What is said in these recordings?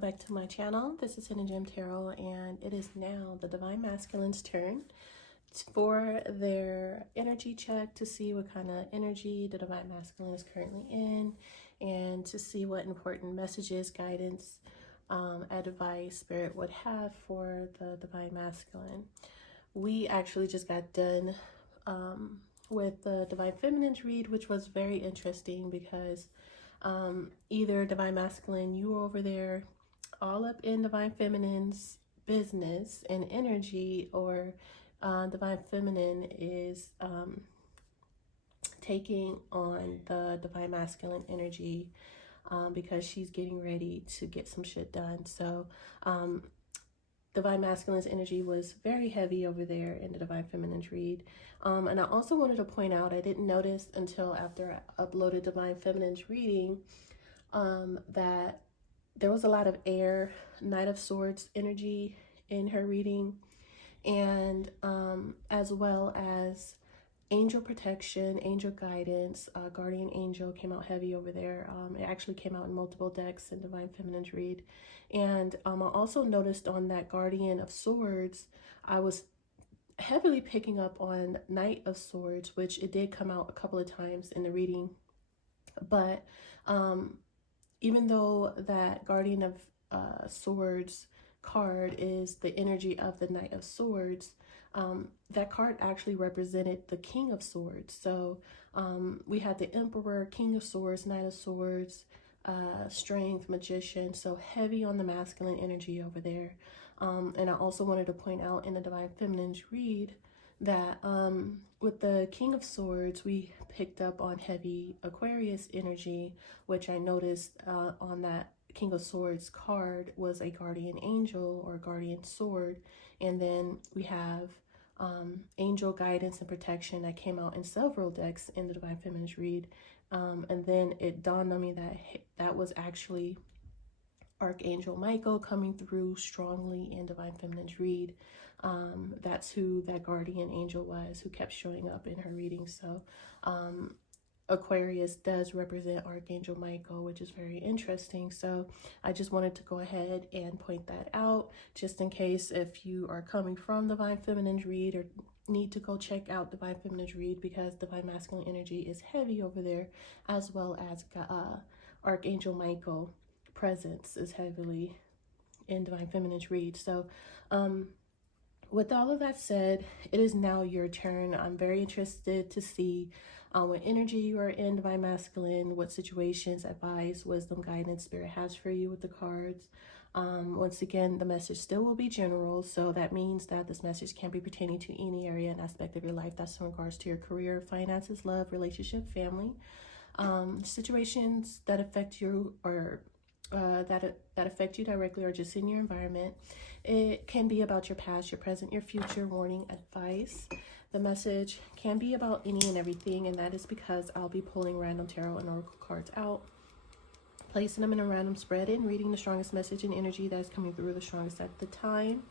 welcome back to my channel. This is Hidden Gem Tarot, and it is now the Divine Masculine's turn for their energy check to see what kind of energy the Divine Masculine is currently in, and to see what important messages, guidance, advice Spirit would have for the Divine Masculine. We actually just got done with the Divine Feminine's read, which was very interesting because either Divine Masculine, you were over there all up in Divine Feminine's business and energy, or Divine Feminine is taking on the Divine Masculine energy because she's getting ready to get some shit done. So Divine Masculine's energy was very heavy over there in the Divine Feminine's read. And I also wanted to point out, I didn't notice until after I uploaded Divine Feminine's reading that there was a lot of air, Knight of Swords energy in her reading, and as well as angel protection, angel guidance, guardian angel came out heavy over there. It actually came out in multiple decks in Divine Feminine's read. And I also noticed on that Guardian of Swords, I was heavily picking up on Knight of Swords, which it did come out a couple of times in the reading. But even though that Guardian of Swords card is the energy of the Knight of Swords, that card actually represented the King of Swords. So we had the Emperor, King of Swords, Knight of Swords, Strength, Magician, so heavy on the masculine energy over there. And I also wanted to point out in the Divine Feminine's read that with the King of Swords, we picked up on heavy Aquarius energy, which I noticed on that King of Swords card was a guardian angel or guardian sword. And then we have angel guidance and protection that came out in several decks in the Divine Feminine's read. And then it dawned on me that that was actually Archangel Michael coming through strongly in Divine Feminine's read. That's who that guardian angel was, who kept showing up in her reading. So Aquarius does represent Archangel Michael, which is very interesting. So I just wanted to go ahead and point that out, just in case if you are coming from Divine Feminine's read or need to go check out Divine Feminine's read, because Divine Masculine energy is heavy over there, as well as Archangel Michael presence is heavily in Divine Feminine's read. So with all of that said, it is now your turn. I'm very interested to see what energy you are in, Divine Masculine, what situations, advice, wisdom, guidance Spirit has for you with the cards. Once again, the message still will be general, so that means that this message can be pertaining to any area and aspect of your life. That's in regards to your career, finances, love, relationship, family, situations that affect you, or that affect you directly, or just in your environment. It can be about your past, your present, your future, warning, advice. The message can be about any and everything, and that is because I'll be pulling random tarot and oracle cards out, placing them in a random spread, and reading the strongest message and energy that is coming through the strongest at the time.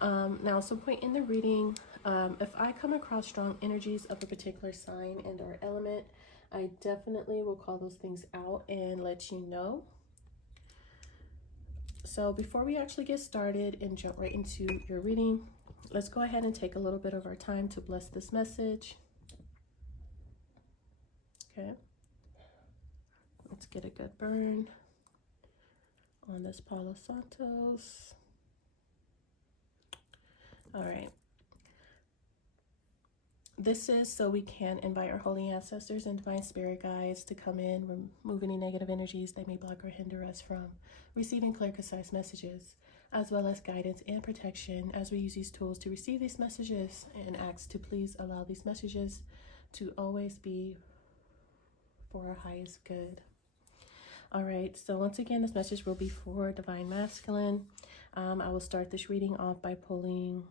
Now, at some point in the reading, if I come across strong energies of a particular sign and or element, I definitely will call those things out and let you know. So before we actually get started and jump right into your reading, let's go ahead and take a little bit of our time to bless this message. Okay. Let's get a good burn on this Palo Santos. All right. This is so we can invite our holy ancestors and divine spirit guides to come in, remove any negative energies that may block or hinder us from receiving clear, concise messages, as well as guidance and protection as we use these tools to receive these messages, and ask to please allow these messages to always be for our highest good. All right, so once again, this message will be for Divine Masculine. I will start this reading off by pulling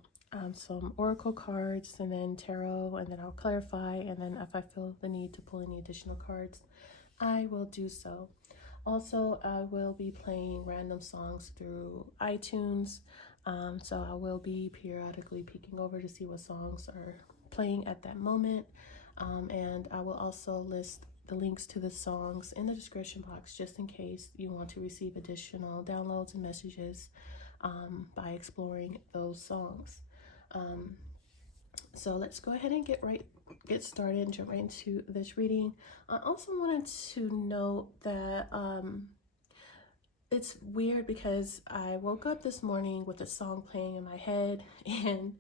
some oracle cards, and then tarot, and then I'll clarify, and then if I feel the need to pull any additional cards, I will do so. Also, I will be playing random songs through iTunes, so I will be periodically peeking over to see what songs are playing at that moment, and I will also list the links to the songs in the description box just in case you want to receive additional downloads and messages by exploring those songs. So let's go ahead and get started and jump right into this reading. I also wanted to note that it's weird because I woke up this morning with a song playing in my head, and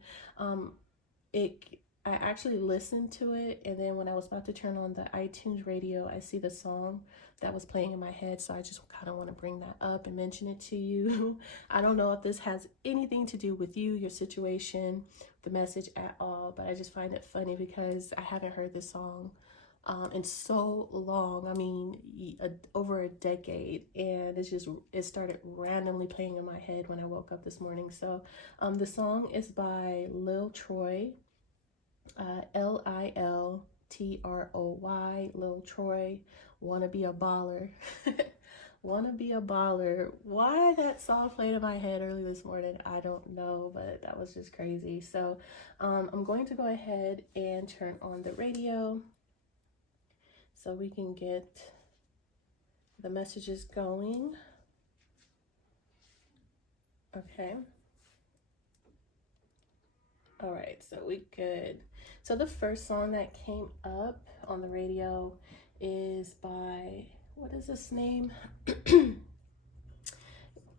I actually listened to it, and then when I was about to turn on the iTunes radio, I see the song that was playing in my head, so I just kind of want to bring that up and mention it to you. I don't know if this has anything to do with you, your situation, the message at all, but I just find it funny because I haven't heard this song in so long. I mean, over a decade, and it started randomly playing in my head when I woke up this morning. So the song is by Lil Troy, Liltroy, Lil Troy. Wanna Be a Baller. Wanna Be a Baller. Why that song played in my head early this morning, I don't know, but that was just crazy. So I'm going to go ahead and turn on the radio so we can get the messages going. Okay. All right, so we good. So the first song that came up on the radio is by, what is this name?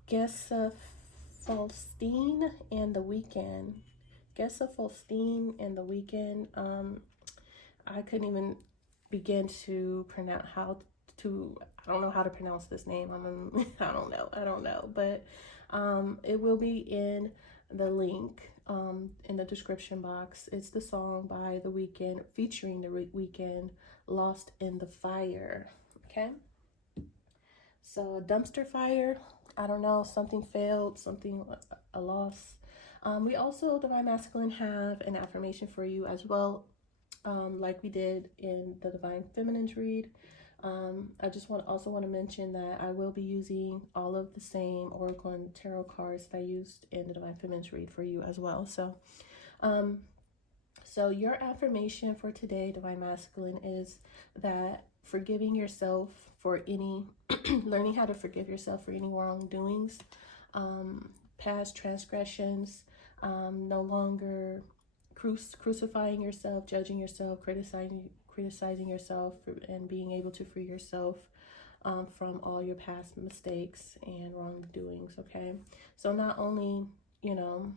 Gesaffelstein and the Weeknd. Gesaffelstein and the Weeknd. I couldn't even begin to pronounce I don't know how to pronounce this name. I don't know, but it will be in the link in the description box. It's the song by The Weeknd, featuring The Weeknd, Lost in the Fire. Okay, so a dumpster fire, I don't know, something failed, a loss. We also, Divine Masculine, have an affirmation for you as well, like we did in the Divine Feminine's read. I just also want to mention that I will be using all of the same Oracle and Tarot cards that I used in the Divine Feminine's read for you as well. So, so your affirmation for today, Divine Masculine, is that forgiving yourself for any, learning how to forgive yourself for any wrongdoings, past transgressions, no longer crucifying yourself, judging yourself, criticizing yourself, and being able to free yourself from all your past mistakes and wrongdoings. Okay, so not only, you know,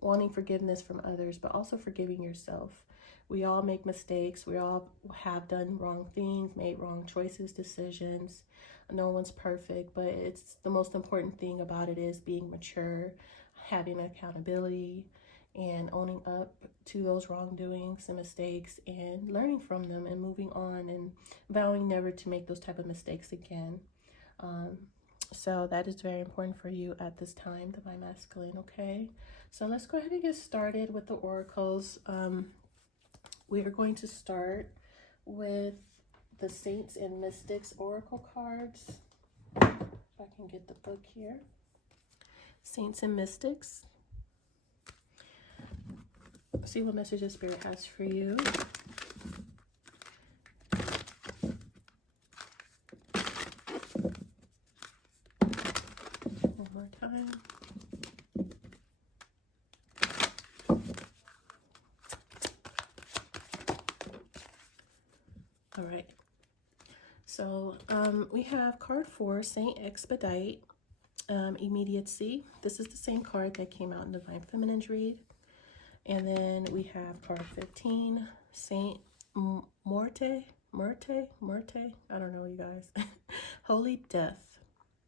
wanting forgiveness from others, but also forgiving yourself. We all make mistakes. We all have done wrong things, made wrong choices, decisions. No one's perfect, but it's the most important thing about it is being mature, having accountability, and owning up to those wrongdoings and mistakes and learning from them and moving on and vowing never to make those type of mistakes again. So that is very important for you at this time, Divine Masculine. Okay, so let's go ahead and get started with the oracles. We are going to start with the Saints and Mystics oracle cards. If I can get the book here. Saints and Mystics. See what messages Spirit has for you. One more time. All right. So we have card 4, Saint Expedite, Immediacy. This is the same card that came out in Divine Feminine's read. And then we have card 15, Saint Morte. I don't know, you guys. Holy Death.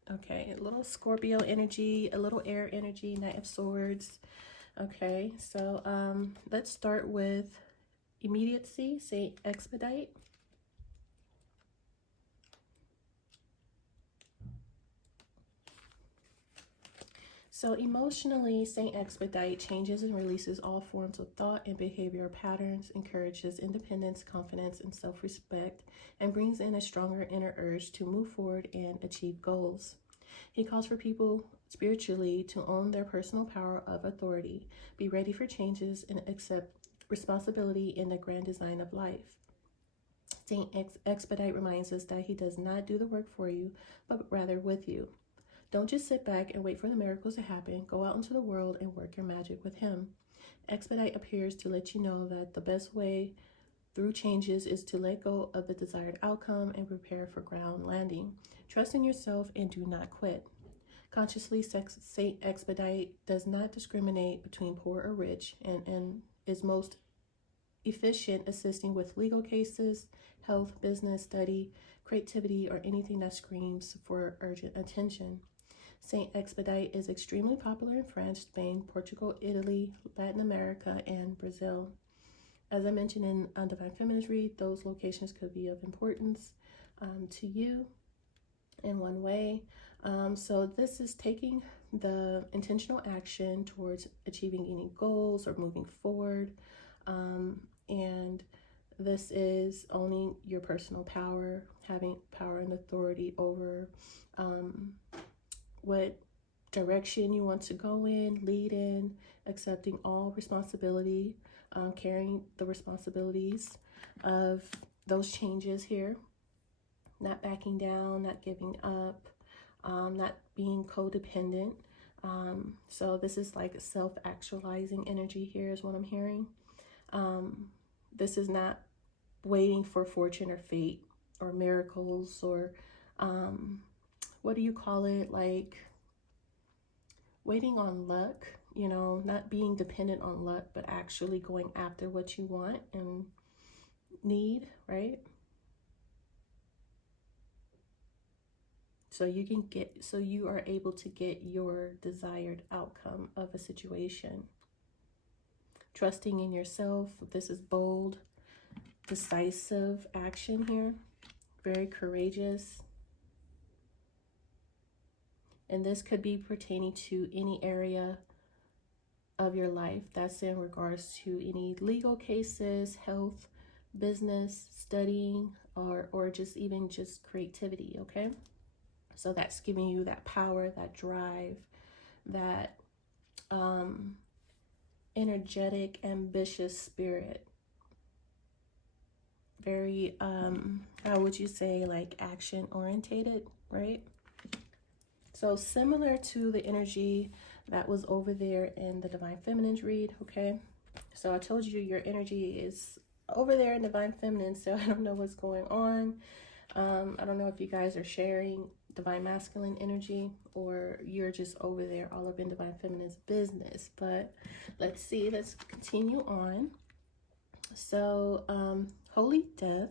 Okay, a little Scorpio energy, a little air energy, Knight of Swords. Okay, so let's start with Immediacy, Saint Expedite. So emotionally, Saint Expedite changes and releases all forms of thought and behavioral patterns, encourages independence, confidence, and self-respect, and brings in a stronger inner urge to move forward and achieve goals. He calls for people spiritually to own their personal power of authority, be ready for changes, and accept responsibility in the grand design of life. Saint Expedite reminds us that he does not do the work for you, but rather with you. Don't just sit back and wait for the miracles to happen. Go out into the world and work your magic with him. Expedite appears to let you know that the best way through changes is to let go of the desired outcome and prepare for ground landing. Trust in yourself and do not quit. Consciously, Saint Expedite does not discriminate between poor or rich and is most efficient assisting with legal cases, health, business, study, creativity, or anything that screams for urgent attention. Saint Expedite is extremely popular in France, Spain, Portugal, Italy, Latin America, and Brazil. As I mentioned in Divine Feminine's read, those locations could be of importance to you in one way. So this is taking the intentional action towards achieving any goals or moving forward. And this is owning your personal power, having power and authority over what direction you want to go in, lead in, accepting all responsibility, carrying the responsibilities of those changes here, not backing down, not giving up, not being codependent. So this is like self-actualizing energy here is what I'm hearing. This is not waiting for fortune or fate or miracles or what do you call it, like waiting on luck, you know, not being dependent on luck, but actually going after what you want and need, right? So you are able to get your desired outcome of a situation. Trusting in yourself. This is bold, decisive action here. Very courageous. And this could be pertaining to any area of your life. That's in regards to any legal cases, health, business, studying, or just even just creativity, okay? So that's giving you that power, that drive, that energetic, ambitious spirit. Very, how would you say, like action orientated, right? So similar to the energy that was over there in the Divine Feminine's read, okay? So I told you your energy is over there in Divine Feminine, so I don't know what's going on. I don't know if you guys are sharing Divine Masculine energy or you're just over there all up in Divine Feminine's business. But let's see, let's continue on. So, Holy Death.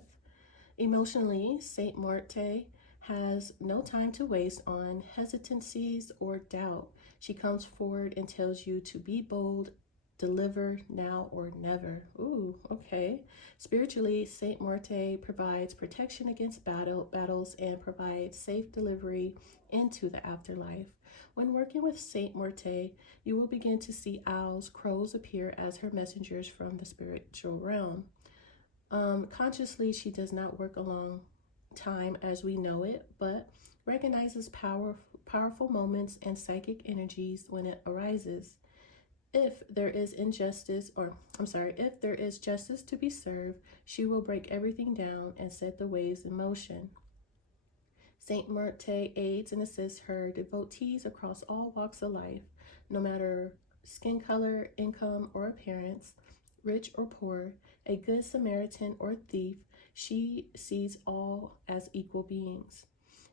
Emotionally, Saint Morte has no time to waste on hesitancies or doubt. She comes forward and tells you to be bold, deliver now or never. Ooh, okay. Spiritually, Saint Morte provides protection against battles and provides safe delivery into the afterlife. When working with Saint Morte, you will begin to see owls, crows appear as her messengers from the spiritual realm. Consciously, she does not work along time as we know it, but recognizes powerful moments and psychic energies when it arises. If there is if there is justice to be served, she will break everything down and set the waves in motion. Saint Morte aids and assists her devotees across all walks of life, no matter skin color, income, or appearance, rich or poor, a good Samaritan or thief. She sees all as equal beings.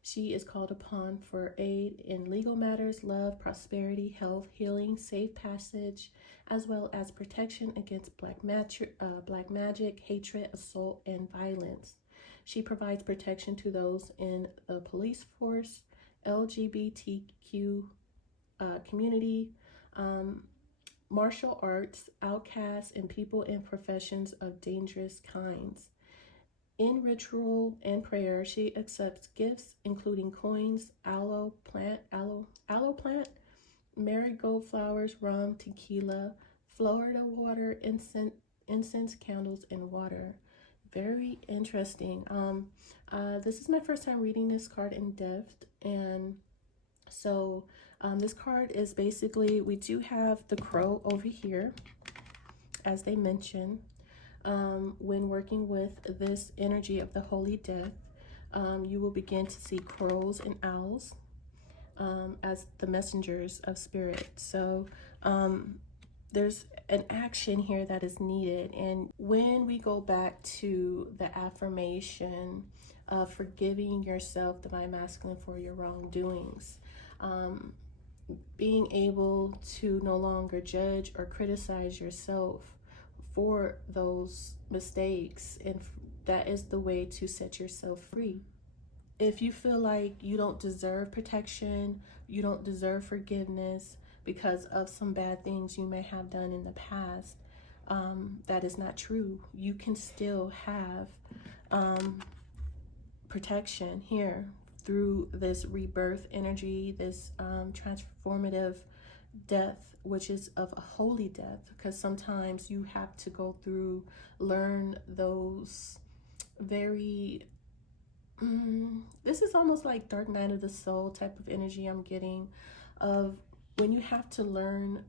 She is called upon for aid in legal matters, love, prosperity, health, healing, safe passage, as well as protection against black magic, hatred, assault, and violence. She provides protection to those in the police force, LGBTQ community, martial arts, outcasts, and people in professions of dangerous kinds. In ritual and prayer, she accepts gifts, including coins, aloe plant, marigold flowers, rum, tequila, Florida water, incense, candles, and water. Very interesting. This is my first time reading this card in depth, and so this card is basically, we do have the crow over here, as they mentioned. When working with this energy of the Holy Death, you will begin to see crows and owls as the messengers of spirit. So there's an action here that is needed. And when we go back to the affirmation of forgiving yourself, Divine Masculine, for your wrongdoings, being able to no longer judge or criticize yourself for those mistakes, and that is the way to set yourself free. If you feel like you don't deserve protection, you don't deserve forgiveness because of some bad things you may have done in the past, that is not true. You can still have protection here through this rebirth energy, this transformative death, which is of a holy death, because sometimes you have to go through, learn those very this is almost like dark night of the soul type of energy I'm getting, of when you have to learn,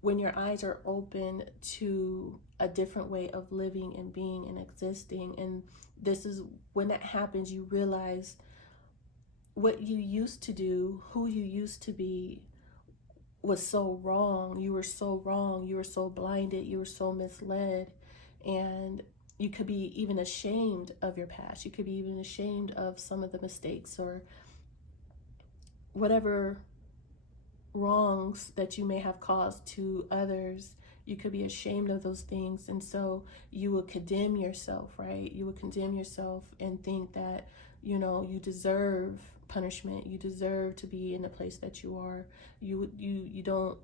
when your eyes are open to a different way of living and being and existing. And this is when that happens, you realize what you used to do, who you used to be, was so wrong. You were so wrong. You were so blinded. You were so misled. And you could be even ashamed of your past. You could be even ashamed of some of the mistakes or whatever wrongs that you may have caused to others. You could be ashamed of those things. And so you would condemn yourself, right? You would condemn yourself and think that, you know, you deserve punishment. You deserve to be in the place that you are. You don't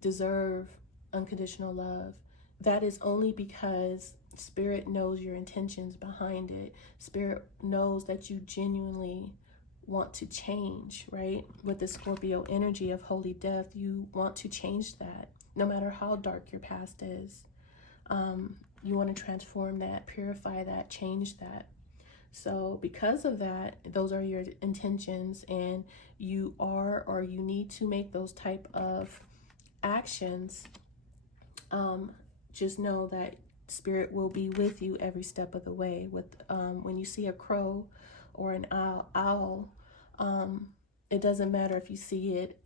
deserve unconditional love. That is only because Spirit knows your intentions behind it. Spirit knows that you genuinely want to change, right? With the Scorpio energy of holy death, you want to change that, no matter how dark your past is. You want to transform that, purify that, change that. So because of that, those are your intentions, and you are, or you need to make those type of actions. Just know that Spirit will be with you every step of the way. With when you see a crow or an owl, it doesn't matter if you see it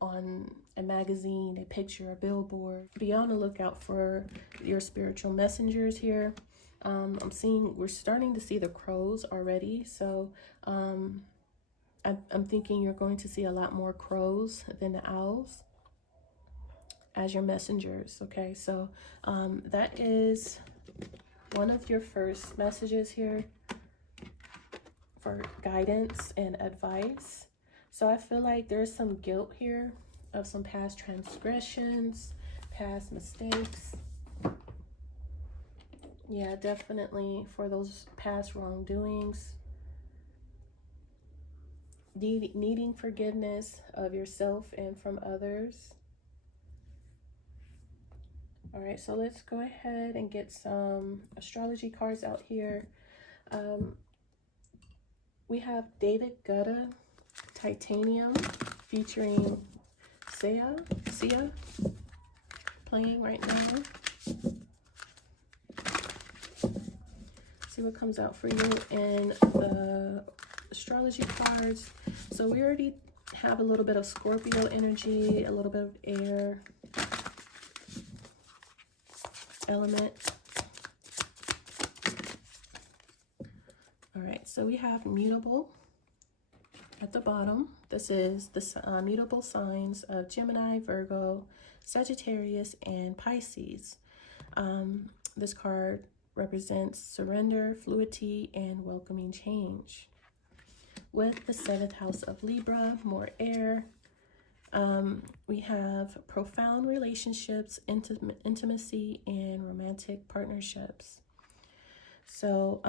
on a magazine, a picture, a billboard. Be on the lookout for your spiritual messengers here. We're starting to see the crows already. So I'm thinking you're going to see a lot more crows than the owls as your messengers. Okay, so that is one of your first messages here for guidance and advice. So I feel like there's some guilt here of some past transgressions, past mistakes. Yeah, definitely for those past wrongdoings. Needing forgiveness of yourself and from others. All right, so let's go ahead and get some astrology cards out here. We have David Guetta, Titanium, featuring Sia, playing right now. See what comes out for you in the astrology cards. So we already have a little bit of Scorpio energy, a little bit of air element. All right, so we have mutable at the bottom. This is the mutable signs of Gemini, Virgo, Sagittarius, and Pisces. This card represents surrender, fluidity, and welcoming change. With the 7th house of Libra, more air. We have profound relationships, intimacy, and romantic partnerships. So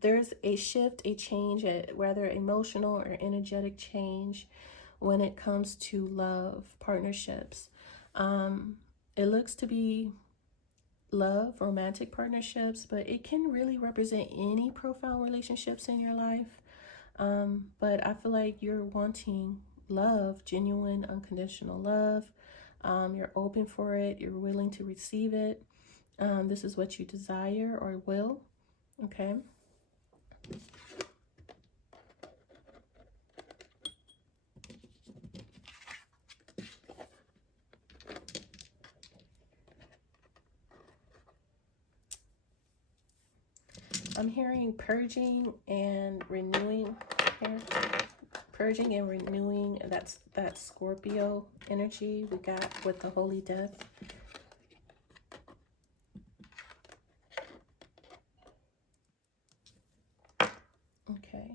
there's a shift, a change, a rather emotional or energetic change when it comes to love, partnerships. It looks to be love, romantic partnerships, but it can really represent any profound relationships in your life. But I feel like you're wanting love, genuine, unconditional love. You're open for it. You're willing to receive it. This is what you desire or will. Okay. I'm hearing purging and renewing here. Purging and renewing. That's that Scorpio energy we got with the Holy Death. Okay.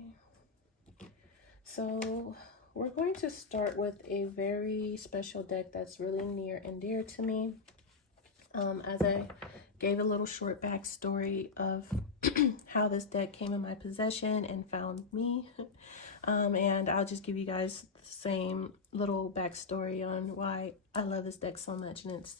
So we're going to start with a very special deck that's really near and dear to me. As I gave a little short backstory of how this deck came in my possession and found me. And I'll just give you guys the same little backstory on why I love this deck so much. And it's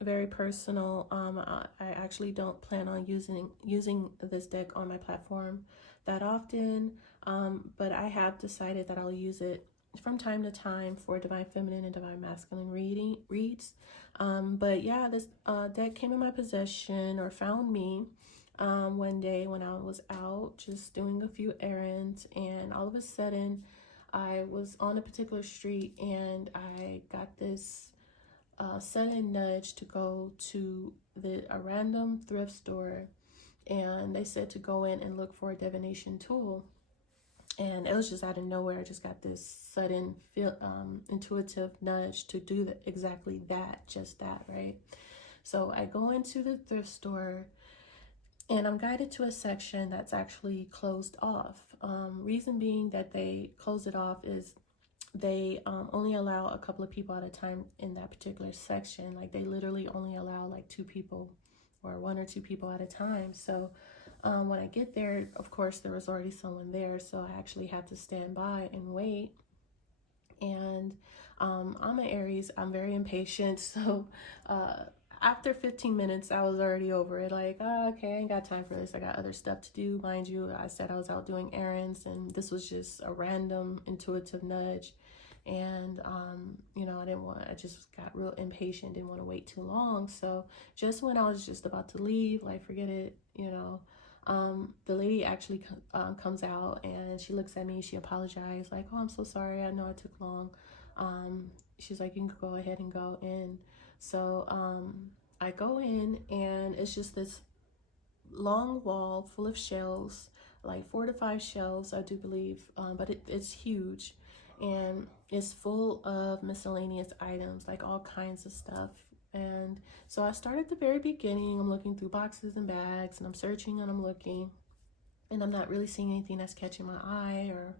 very personal. I actually don't plan on using this deck on my platform that often. But I have decided that I'll use it from time to time for Divine Feminine and Divine Masculine reads. But yeah, this deck came in my possession or found me one day when I was out just doing a few errands, and all of a sudden I was on a particular street and I got this sudden nudge to go to a random thrift store, and they said to go in and look for a divination tool. And it was just out of nowhere. I just got this sudden intuitive nudge to do exactly that, just that, right? So I go into the thrift store and I'm guided to a section that's actually closed off. Reason being that they close it off is they only allow a couple of people at a time in that particular section. Like they literally only allow like 2 people or 1 or 2 people at a time. So when I get there, of course, there was already someone there. So I actually had to stand by and wait. And I'm an Aries. I'm very impatient. So after 15 minutes, I was already over it. Like, oh, okay, I ain't got time for this. I got other stuff to do. Mind you, I said I was out doing errands, and this was just a random intuitive nudge. And, you know, I just got real impatient, didn't want to wait too long. So just when I was just about to leave, like, forget it, you know, the lady actually comes out and she looks at me, she apologized, like, oh, I'm so sorry, I know I took long. She's like, you can go ahead and go in. So I go in and it's just this long wall full of shelves, like 4 to 5 shelves, I do believe, but it's huge, and it's full of miscellaneous items, like all kinds of stuff. And so I start at the very beginning. I'm looking through boxes and bags, and I'm searching and I'm looking, and I'm not really seeing anything that's catching my eye or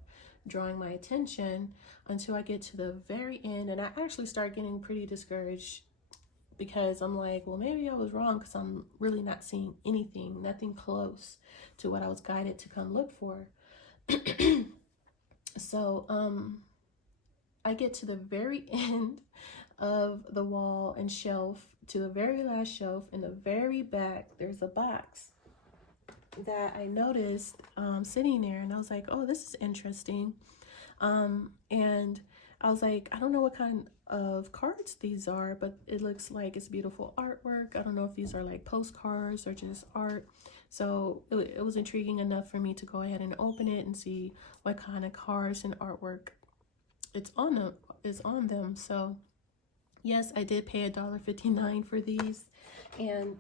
drawing my attention until I get to the very end. And I actually start getting pretty discouraged because I'm like, well, maybe I was wrong, because I'm really not seeing anything, nothing close to what I was guided to come look for. So I get to the very end of the wall and shelf, to the very last shelf. In the very back, there's a box that I noticed sitting there, and I was like, oh, this is interesting. And I was like, I don't know what kind of cards these are, but it looks like it's beautiful artwork. I don't know if these are like postcards or just art. So it was intriguing enough for me to go ahead and open it and see what kind of cards and artwork is on them. So yes, I did pay $1.59 for these. And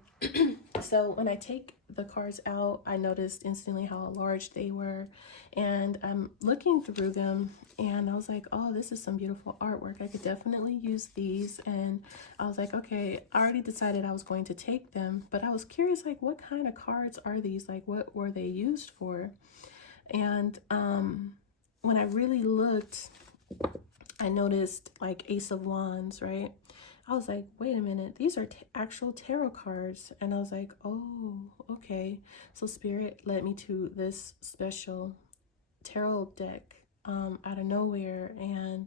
so when I take the cards out, I noticed instantly how large they were. And I'm looking through them, and I was like, oh, this is some beautiful artwork. I could definitely use these. And I was like, okay, I already decided I was going to take them, but I was curious, like, what kind of cards are these? Like, what were they used for? And when I really looked, I noticed like Ace of Wands, right? I was like, wait a minute, these are actual tarot cards. And I was like, oh, okay. So Spirit led me to this special tarot deck out of nowhere. And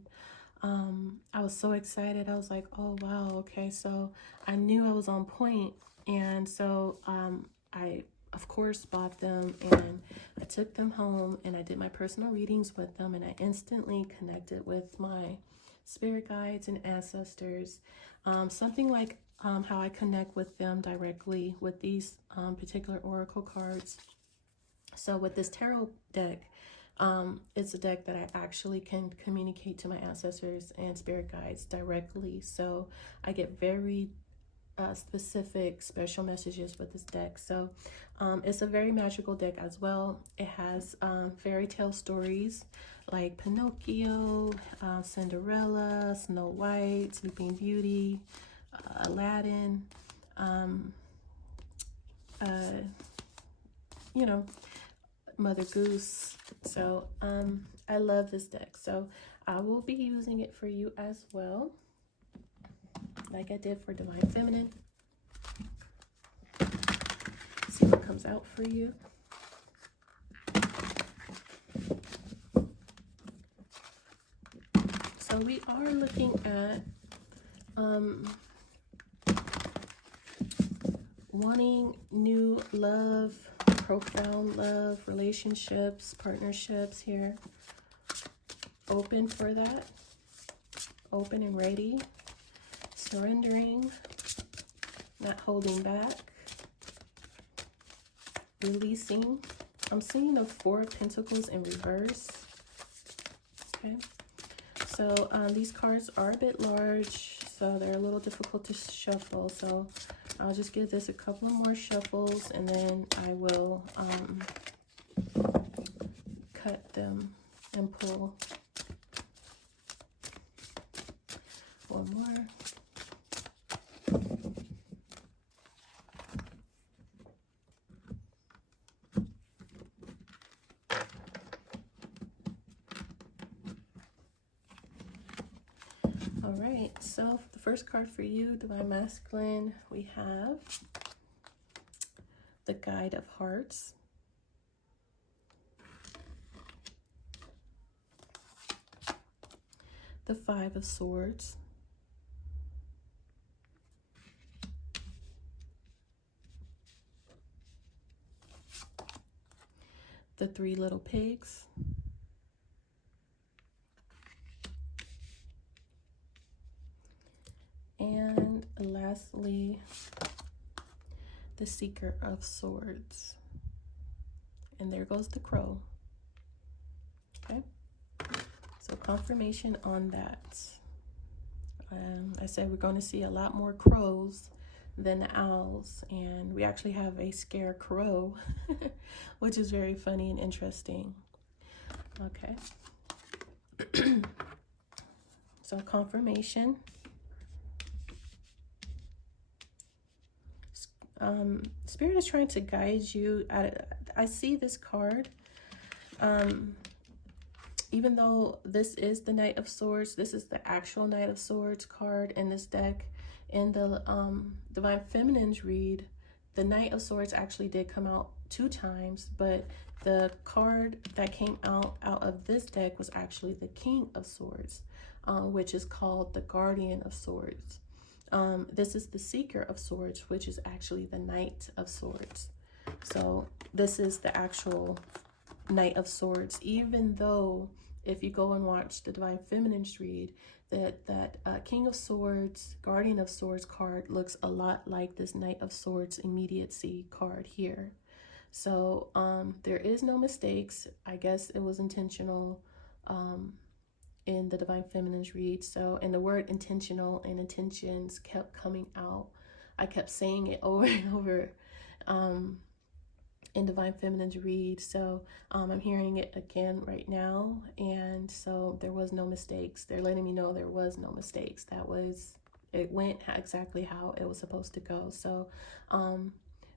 I was so excited. I was like, oh, wow, okay. So I knew I was on point. And so I of course, bought them, and I took them home and I did my personal readings with them, and I instantly connected with my spirit guides and ancestors. Something like how I connect with them directly with these particular oracle cards. So with this tarot deck, it's a deck that I actually can communicate to my ancestors and spirit guides directly. So I get very specific special messages with this deck. So it's a very magical deck as well. It has fairy tale stories like Pinocchio, Cinderella, Snow White, Sleeping Beauty, Aladdin, you know, Mother Goose. So I love this deck. So I will be using it for you as well, like I did for Divine Feminine. See what comes out for you. So we are looking at wanting new love, profound love, relationships, partnerships here. Open for that. Open and ready. Surrendering. Not holding back. Releasing. I'm seeing the Four of Pentacles in reverse. Okay. So these cards are a bit large, so they're a little difficult to shuffle. So I'll just give this a couple of more shuffles, and then I will cut them and pull one more. All right, so the first card for you, Divine Masculine, we have the Guide of Hearts. The Five of Swords. The Three Little Pigs. And lastly, the Seeker of Swords. And there goes the crow. Okay, so confirmation on that. I said we're going to see a lot more crows than the owls, and we actually have a scarecrow, which is very funny and interesting. Okay. So confirmation. Spirit is trying to guide you. I see this card. Even though this is the Knight of Swords, this is the actual Knight of Swords card in this deck. In the Divine Feminine's read, the Knight of Swords actually did come out 2 times, but the card that came out of this deck was actually the King of Swords, which is called the Guardian of Swords. This is the Seeker of Swords, which is actually the Knight of Swords. So this is the actual Knight of Swords, even though if you go and watch the Divine Feminine's read, that King of Swords, Guardian of Swords card looks a lot like this Knight of Swords immediacy card here. So there is no mistakes. I guess it was intentional in the Divine Feminine's read. So, and the word intentional and intentions kept coming out. I kept saying it over and over in Divine Feminine's read. So I'm hearing it again right now, and so there was no mistakes. They're letting me know there was no mistakes. It went exactly how it was supposed to go. So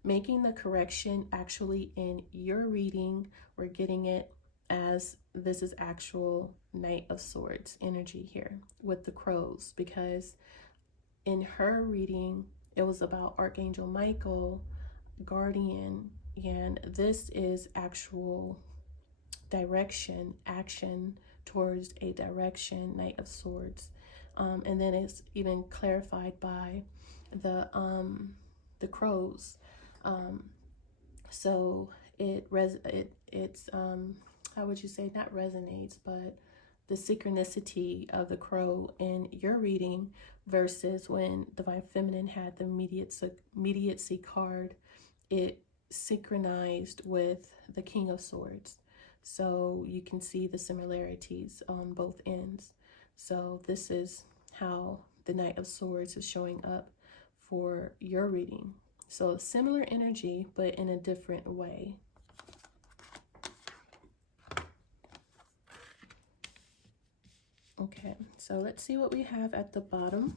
making the correction actually in your reading, we're getting it as this is actual Knight of Swords energy here with the crows, because in her reading it was about Archangel Michael, guardian, and this is actual direction, action towards a direction, Knight of Swords. And then it's even clarified by the crows. So it's how would you say, not resonates, but the synchronicity of the crow in your reading versus when Divine Feminine had the immediacy card, it synchronized with the King of Swords. So you can see the similarities on both ends. So this is how the Knight of Swords is showing up for your reading. So similar energy, but in a different way. Okay, so let's see what we have at the bottom.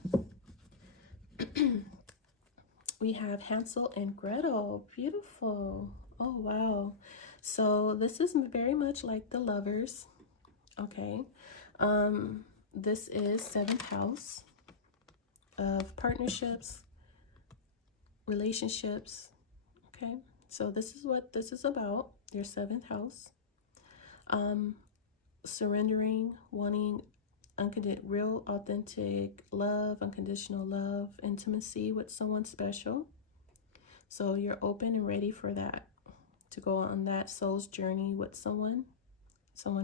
We have Hansel and Gretel. Beautiful. Oh, wow. So this is very much like the Lovers. Okay. This is 7th house of partnerships, relationships. Okay. So this is what this is about, your 7th house. Surrendering, wanting real authentic love, unconditional love, intimacy with someone special. So you're open and ready for that, to go on that soul's journey with someone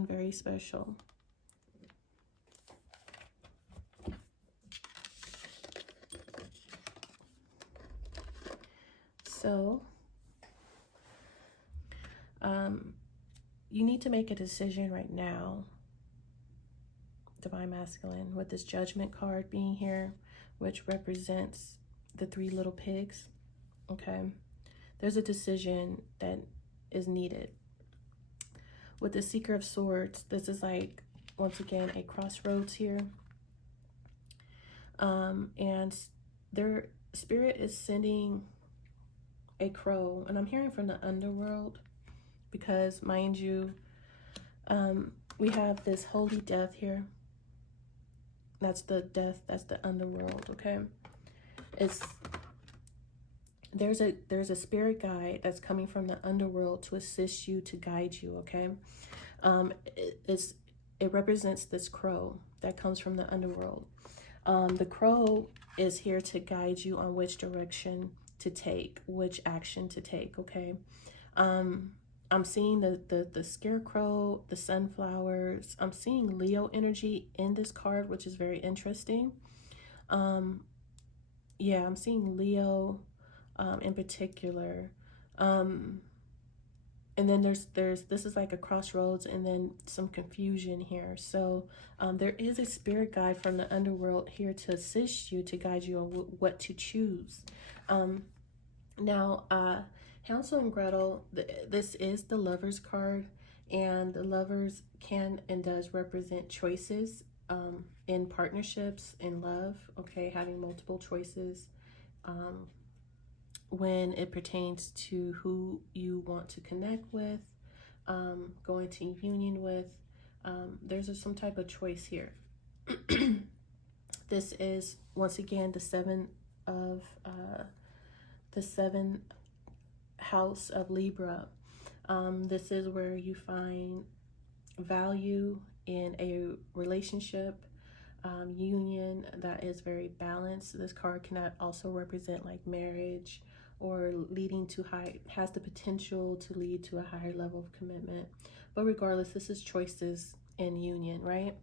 very special. So you need to make a decision right now, Divine Masculine, with this Judgment card being here, which represents the 3 little pigs. Okay, there's a decision that is needed. With the Seeker of Swords, this is like, once again, a crossroads here. And their spirit is sending a crow, and I'm hearing from the underworld, because mind you, we have this holy death here. That's the death, that's the underworld. Okay, there's a spirit guide that's coming from the underworld to assist you, to guide you. Okay, it represents this crow that comes from the underworld. The crow is here to guide you on which direction to take, which action to take. Okay, I'm seeing the scarecrow, the sunflowers. I'm seeing Leo energy in this card, which is very interesting. Yeah, I'm seeing Leo in particular. And then there's this is like a crossroads, and then some confusion here. So there is a spirit guide from the underworld here to assist you, to guide you on what to choose. Now, Hansel and Gretel, this is the Lovers card, and the Lovers can and does represent choices in partnerships, in love. Okay, having multiple choices when it pertains to who you want to connect with, going to union with. There's some type of choice here. This is, once again, the 7th house of Libra. This is where you find value in a relationship, union that is very balanced. This card cannot also represent like marriage, or leading to has the potential to lead to a higher level of commitment. But regardless, this is choices in union, right?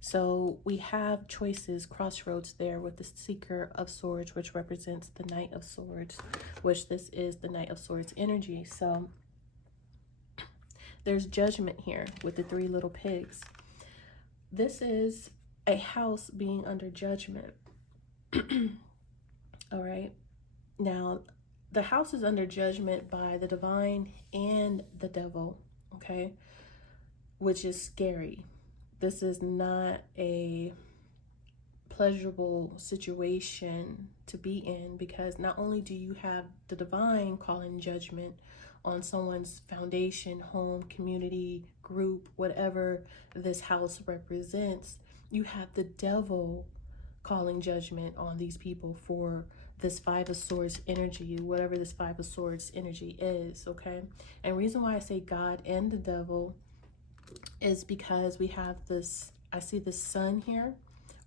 So we have choices, crossroads there with the Seeker of Swords, which represents the Knight of Swords, which this is the Knight of Swords energy. So there's judgment here with the 3 little pigs. This is a house being under judgment. All right. Now, the house is under judgment by the divine and the devil. Okay. Which is scary. This is not a pleasurable situation to be in, because not only do you have the divine calling judgment on someone's foundation, home, community, group, whatever this house represents, you have the devil calling judgment on these people for this 5 of Swords energy, whatever this 5 of Swords energy is. Okay, and reason why I say God and the devil is because we have this, I see the sun here,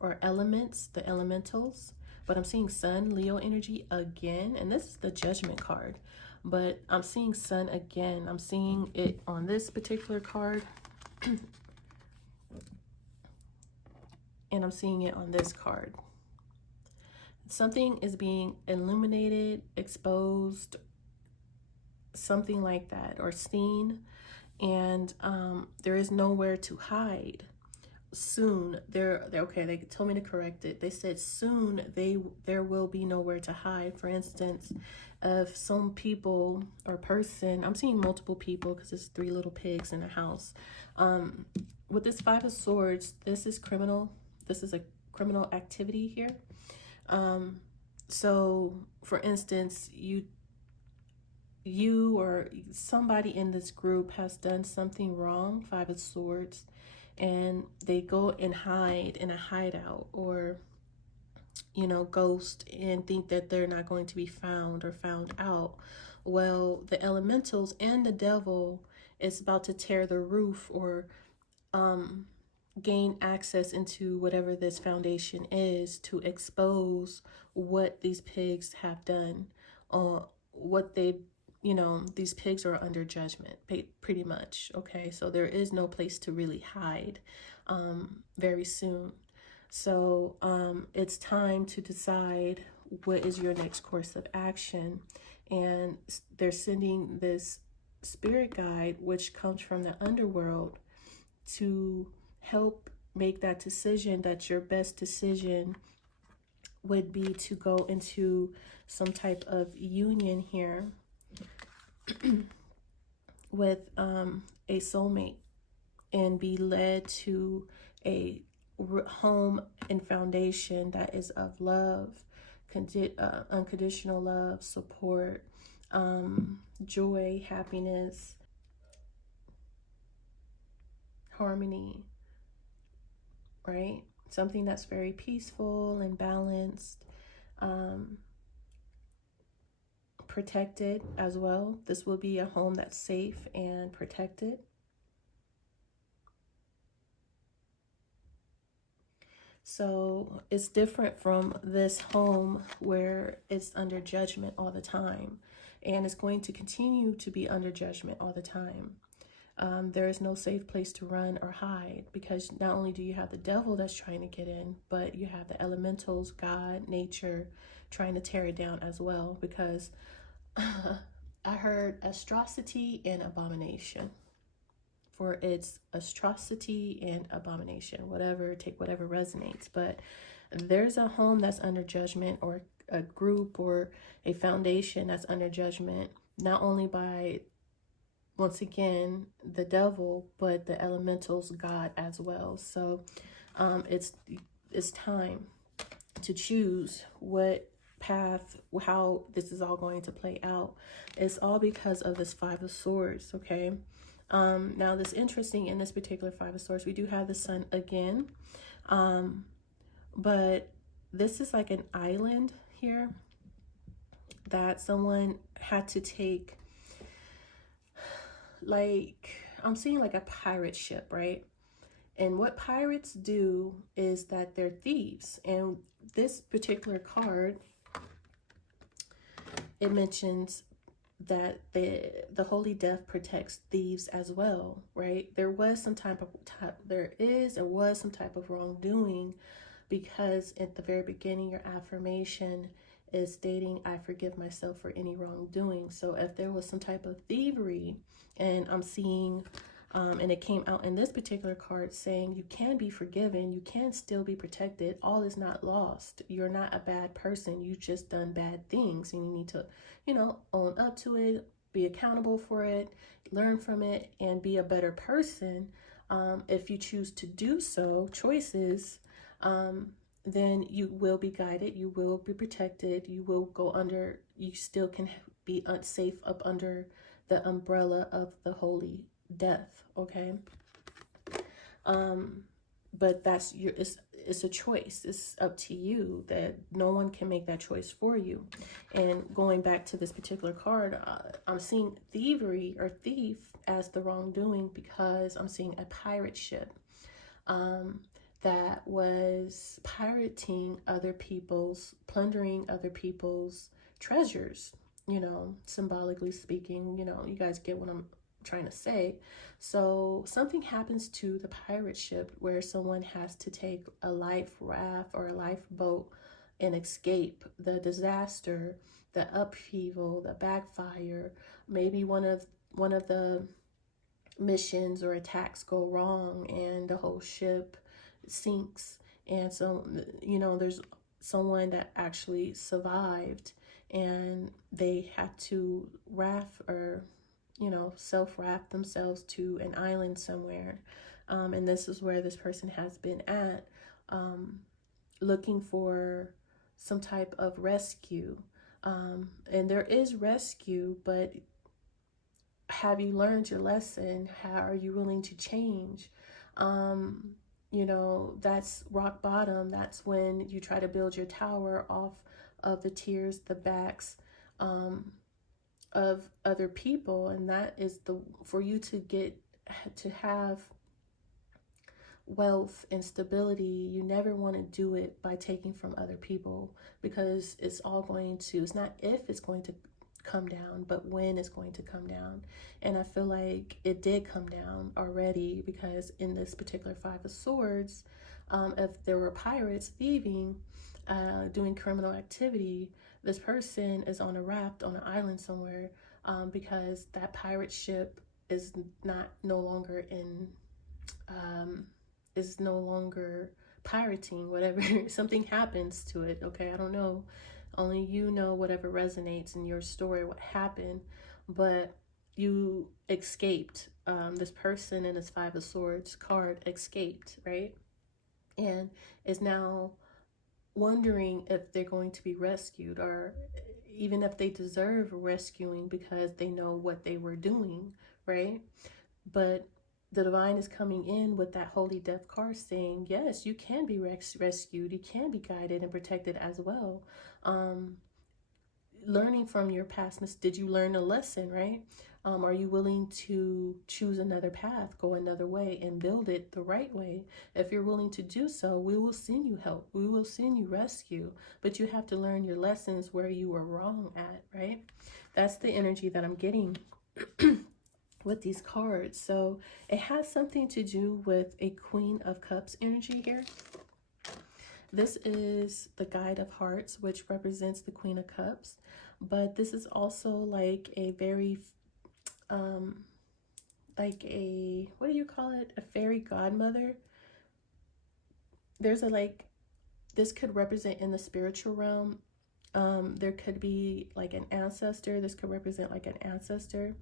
or elements, the elementals, but I'm seeing Sun, Leo energy again, and this is the Judgment card, but I'm seeing Sun again. I'm seeing it on this particular card, and I'm seeing it on this card. Something is being illuminated, exposed, something like that, or seen, and there is nowhere to hide. Soon, they're okay, they told me to correct it. They said soon there will be nowhere to hide. For instance, if some people or person, I'm seeing multiple people because there's 3 little pigs in a house. With this 5 of Swords, this is criminal. This is a criminal activity here. So for instance, you or somebody in this group has done something wrong, 5 of Swords, and they go and hide in a hideout, or you know, ghost, and think that they're not going to be found or found out. Well, the elementals and the devil is about to tear the roof, or gain access into whatever this foundation is, to expose what these pigs have done, what they, you know, these pigs are under judgment, pretty much. Okay, so there is no place to really hide very soon. So it's time to decide what is your next course of action. And they're sending this spirit guide, which comes from the underworld, to help make that decision, that your best decision would be to go into some type of union here with a soulmate, and be led to a home and foundation that is of love, unconditional love, support, joy, happiness, harmony, right? Something that's very peaceful and balanced, protected as well. This will be a home that's safe and protected. So it's different from this home where it's under judgment all the time, and it's going to continue to be under judgment all the time. There is no safe place to run or hide, because not only do you have the devil that's trying to get in, but you have the elementals, God, nature, trying to tear it down as well. Because I heard atrocity and abomination. For its atrocity and abomination, whatever, take whatever resonates. But there's a home that's under judgment, or a group or a foundation that's under judgment, not only by, once again, the devil, but the elementals, God as well. So it's time to choose what path, how this is all going to play out. It's all because of this 5 of Swords, okay? Now, this interesting, in this particular 5 of Swords, we do have the Sun again, but this is like an island here that someone had to take, like, I'm seeing like a pirate ship, right? And what pirates do is that they're thieves. And this particular card, it mentions that the holy death protects thieves as well, right? There was some type of wrongdoing, because at the very beginning, your affirmation is stating, I forgive myself for any wrongdoing. So if there was some type of thievery, and I'm seeing, and it came out in this particular card saying you can be forgiven, you can still be protected, all is not lost. You're not a bad person, you just done bad things, and you need to, you know, own up to it, be accountable for it, learn from it, and be a better person. If you choose to do so, choices, then you will be guided, you will be protected, you will go under, you still can be unsafe up under the umbrella of the holy death, okay? But that's your, it's a choice. It's up to you. That no one can make that choice for you. And going back to this particular card, I'm seeing thievery or thief as the wrongdoing, because I'm seeing a pirate ship. that was pirating other people's, plundering other people's treasures, you know, symbolically speaking. You know, you guys get what I'm trying to say. So something happens to the pirate ship where someone has to take a life raft or a lifeboat and escape the disaster, the upheaval, the backfire. Maybe one of the missions or attacks go wrong and the whole ship sinks. And so, you know, there's someone that actually survived and they had to raft or, you know, self-raft themselves to an island somewhere. And this is where this person has been at, looking for some type of rescue. And there is rescue, but have you learned your lesson? How are you willing to change? You know, that's rock bottom. That's when you try to build your tower off of the tears, the backs of other people. And that is for you to have wealth and stability. You never want to do it by taking from other people, because it's not if it's going to come down, but when it's going to come down. And I feel like it did come down already, because in this particular Five of Swords, if there were pirates thieving, doing criminal activity, this person is on a raft on an island somewhere, because that pirate ship is no longer pirating, whatever. Something happens to it, okay? I don't know. Only you know whatever resonates in your story, what happened. But you escaped. This person in this Five of Swords card escaped, right? And is now wondering if they're going to be rescued, or even if they deserve rescuing, because they know what they were doing, right? But the divine is coming in with that holy death card saying, yes, you can be rescued. You can be guided and protected as well. Learning from your past mistakes. Did you learn a lesson, right? Are you willing to choose another path, go another way, and build it the right way? If you're willing to do so, we will send you help. We will send you rescue. But you have to learn your lessons where you were wrong at, right? That's the energy that I'm getting with these cards. So it has something to do with a Queen of Cups energy here. This is the Guide of Hearts, which represents the Queen of Cups. But this is also like a very, like a, what do you call it? A fairy godmother. There's this could represent in the spiritual realm. There could be like an ancestor. This could represent like an ancestor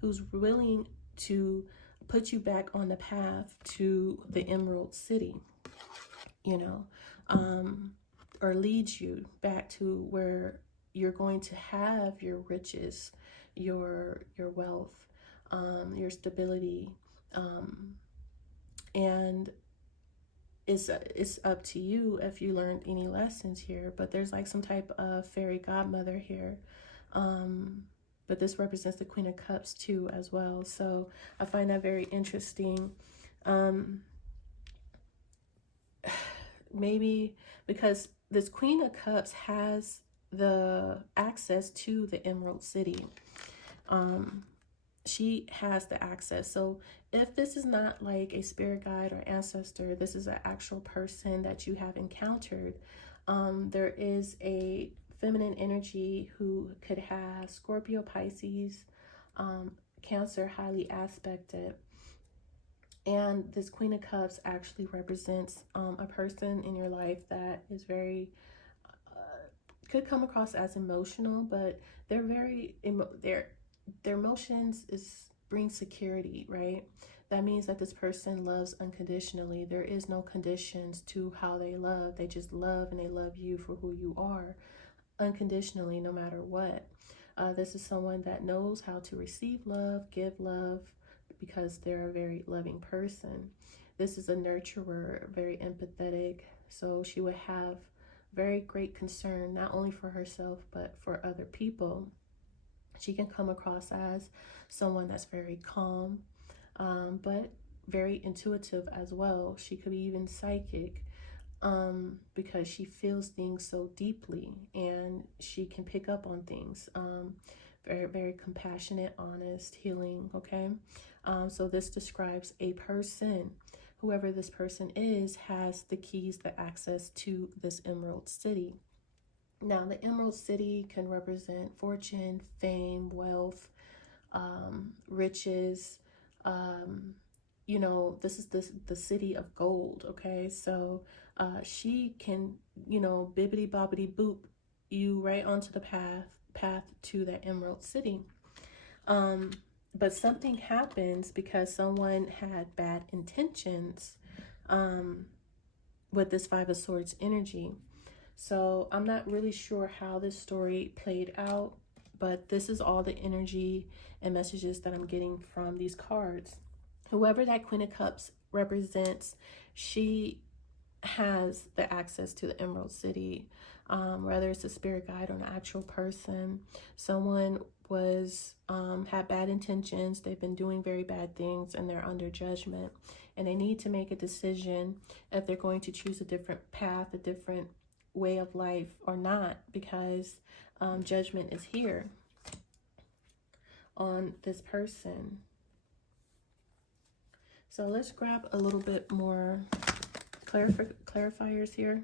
who's willing to put you back on the path to the Emerald City, you know, or lead you back to where you're going to have your riches, your wealth, your stability, and it's up to you if you learned any lessons here. But there's like some type of fairy godmother here. But this represents the Queen of Cups too as well. So I find that very interesting. Maybe because this Queen of Cups has the access to the Emerald City. She has the access. So if this is not like a spirit guide or ancestor, this is an actual person that you have encountered. There is a feminine energy who could have Scorpio, Pisces, Cancer highly aspected. And this Queen of Cups actually represents a person in your life that is very, could come across as emotional, but they're very, their emotions bring security, right? That means that this person loves unconditionally. There is no conditions to how they love. They just love, and they love you for who you are unconditionally, no matter what. This is someone that knows how to receive love, give love, because they're a very loving person. This is a nurturer, very empathetic. So she would have very great concern, not only for herself, but for other people. She can come across as someone that's very calm, but very intuitive as well. She could be even psychic, because she feels things so deeply and she can pick up on things. Very, very compassionate, honest, healing. Okay. So this describes a person. Whoever this person is has the keys, the access to this Emerald City. Now, the Emerald City can represent fortune, fame, wealth, riches. You know, this is the city of gold. Okay, so she can, you know, bibbity bobbity boop you right onto the path to that Emerald City. But something happens because someone had bad intentions with this Five of Swords energy. So I'm not really sure how this story played out, but this is all the energy and messages that I'm getting from these cards. Whoever that Queen of Cups represents, she has the access to the Emerald City, whether it's a spirit guide or an actual person. Someone was had bad intentions. They've been doing very bad things and they're under judgment, and they need to make a decision if they're going to choose a different path, a different way of life or not, because judgment is here on this person. So let's grab a little bit more clarifiers here.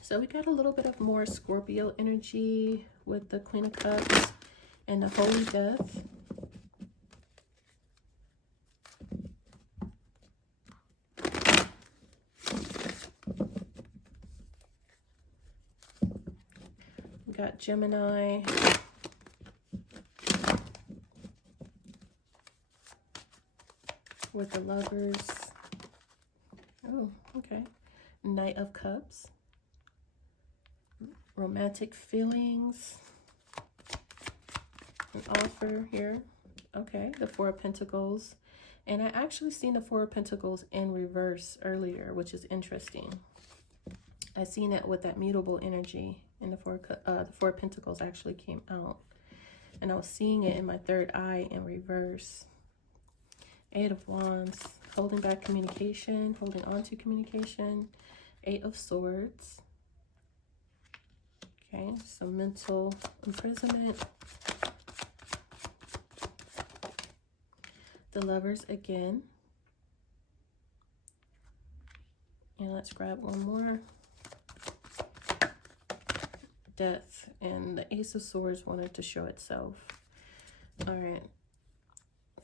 So we got a little bit of more Scorpio energy with the Queen of Cups and the Holy Death. We got Gemini. With the Lovers. Oh, okay. Knight of Cups. Romantic feelings. An offer here. Okay, the Four of Pentacles. And I actually seen the Four of Pentacles in reverse earlier, which is interesting. I seen it with that mutable energy, and the Four of Pentacles actually came out. And I was seeing it in my third eye in reverse. Eight of Wands, holding back communication, holding on to communication. Eight of Swords. Okay, some mental imprisonment. The Lovers again. And let's grab one more. Death. And the Ace of Swords wanted to show itself. All right.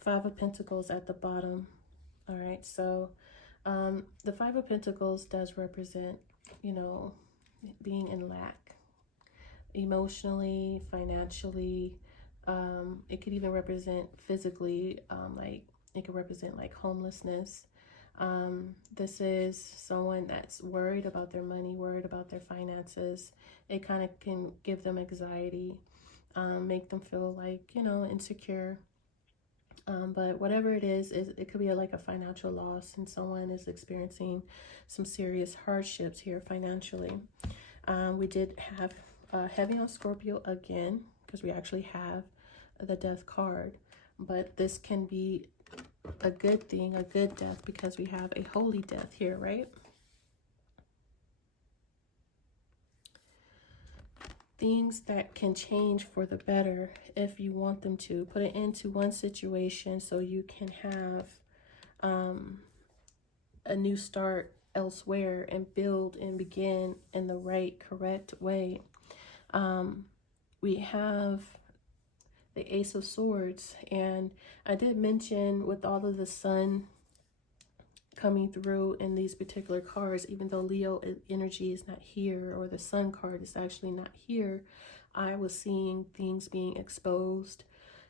Five of Pentacles at the bottom. All right, so the Five of Pentacles does represent, you know, being in lack emotionally, financially. It could even represent physically, like it could represent like homelessness. This is someone that's worried about their money, worried about their finances. It kind of can give them anxiety, make them feel like, you know, insecure. But whatever it is, it could be like a financial loss, and someone is experiencing some serious hardships here financially. We did have heavy on Scorpio again, because we actually have the Death card. But this can be a good thing, a good death, because we have a holy death here, right? Things that can change for the better if you want them to. Put it into one situation so you can have a new start elsewhere and build and begin in the right, correct way. We have the Ace of Swords, and I did mention with all of the Sun coming through in these particular cards, even though Leo energy is not here, or the Sun card is actually not here, I was seeing things being exposed,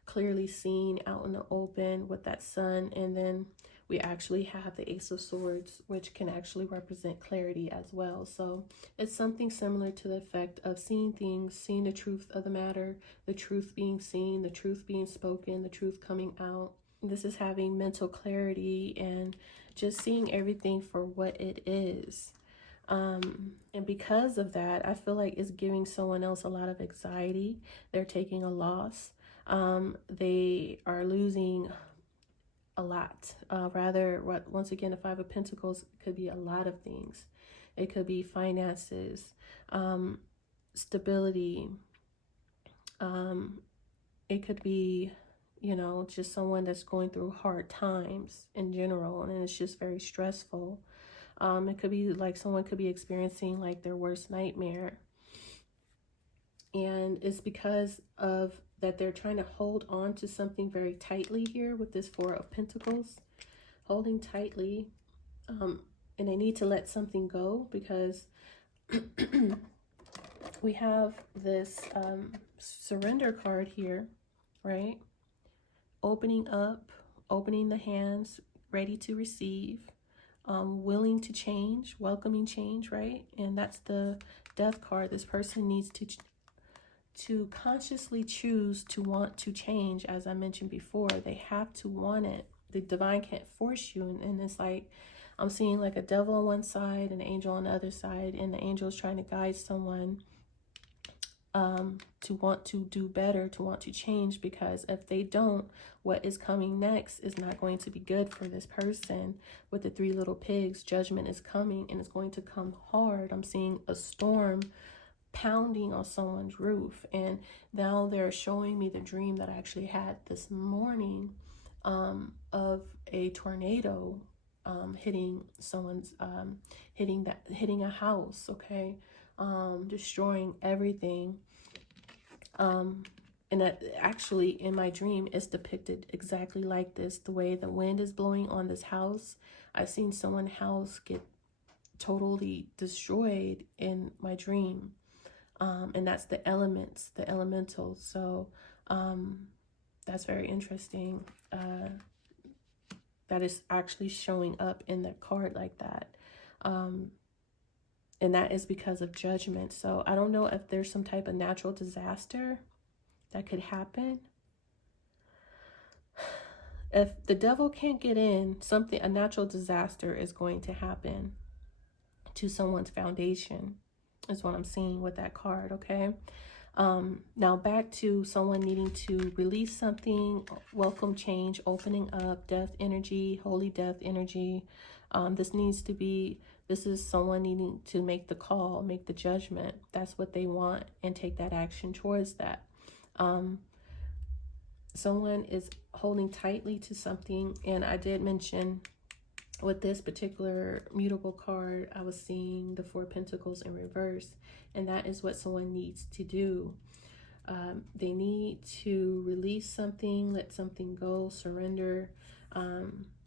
clearly seen out in the open with that Sun. And then we actually have the Ace of Swords, which can actually represent clarity as well. So it's something similar to the effect of seeing things, seeing the truth of the matter, the truth being seen, the truth being spoken, the truth coming out. This is having mental clarity and just seeing everything for what it is. And because of that, I feel like it's giving someone else a lot of anxiety. They're taking a loss. They are losing a lot. Once again, the Five of Pentacles could be a lot of things. It could be finances, stability. It could be, you know, just someone that's going through hard times in general, and it's just very stressful. It could be like someone could be experiencing like their worst nightmare. And it's because of that they're trying to hold on to something very tightly here with this Four of Pentacles. Holding tightly. And they need to let something go because we have this surrender card here, right? Opening up, opening the hands, ready to receive. Willing to change, welcoming change, right? And that's the Death card. This person needs to consciously choose to want to change. As I mentioned before, they have to want it. The divine can't force you. And it's like, I'm seeing like a devil on one side and an angel on the other side, and the angel is trying to guide someone to want to do better, to want to change, because if they don't, what is coming next is not going to be good for this person. With the Three Little Pigs, judgment is coming, and it's going to come hard. I'm seeing a storm pounding on someone's roof, and now they're showing me the dream that I actually had this morning of a tornado hitting someone's hitting a house, okay, destroying everything. And that actually in my dream is depicted exactly like this. The way the wind is blowing on this house, I've seen someone's house get totally destroyed in my dream. And that's the elements, the elementals. So that's very interesting. That is actually showing up in the card like that. And that is because of judgment. So I don't know if there's some type of natural disaster that could happen. If the devil can't get in, a natural disaster is going to happen to someone's foundation, is what I'm seeing with that card, okay? Now back to someone needing to release something, welcome change, opening up, death energy, holy death energy. This is someone needing to make the call, make the judgment. That's what they want, and take that action towards that. Someone is holding tightly to something, and I did mention with this particular mutable card, I was seeing the Four of Pentacles in reverse, and that is what someone needs to do. They need to release something, let something go, surrender,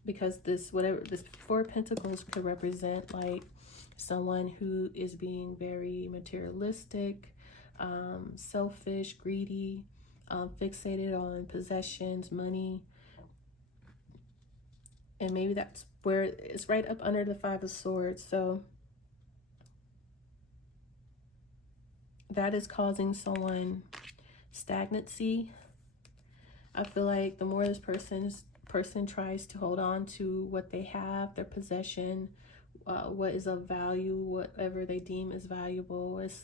because this Four of Pentacles could represent like someone who is being very materialistic, selfish, greedy, fixated on possessions, money. And maybe that's where it's right up under the Five of Swords. So that is causing someone stagnancy. I feel like the more this person tries to hold on to what they have, their possession, what is of value, whatever they deem is valuable, it's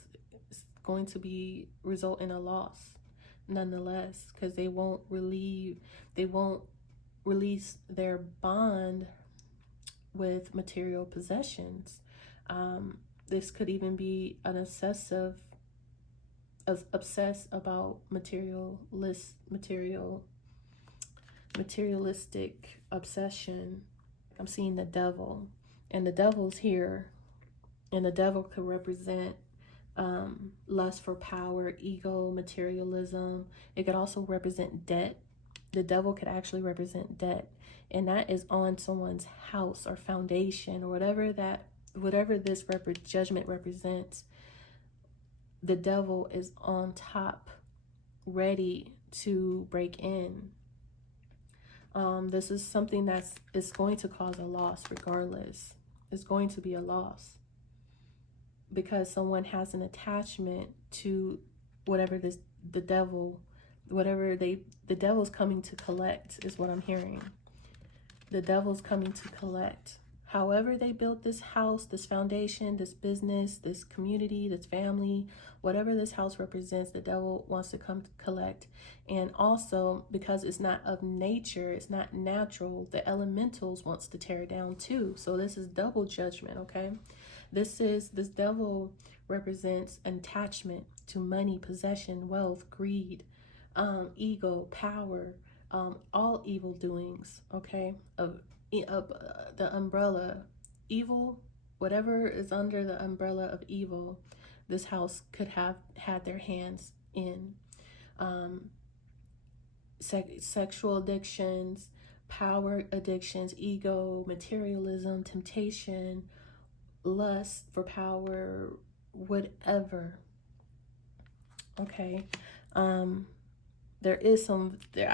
going to result in a loss nonetheless, because they won't release their bond with material possessions. This could even be an obsessed about materialistic obsession. I'm seeing the devil, and the devil's here, and the devil could represent lust for power, ego, materialism. It could also represent debt. The devil could actually represent debt, and that is on someone's house or foundation or whatever this judgment represents. The devil is on top, ready to break in. This is something is going to cause a loss regardless. It's going to be a loss because someone has an attachment to whatever the devil's coming to collect, is what I'm hearing. The devil's coming to collect. however they built this house, this foundation, this business, this community, this family, whatever this house represents, the devil wants to come collect. And also, because it's not of nature, it's not natural, the elementals wants to tear it down too. So this is double judgment, okay? This devil represents attachment to money, possession, wealth, greed, ego, power, all evil doings, okay? Of the umbrella, evil, whatever is under the umbrella of evil, this house could have had their hands in. Sexual addictions, power addictions, ego, materialism, temptation, lust for power, whatever. Okay. I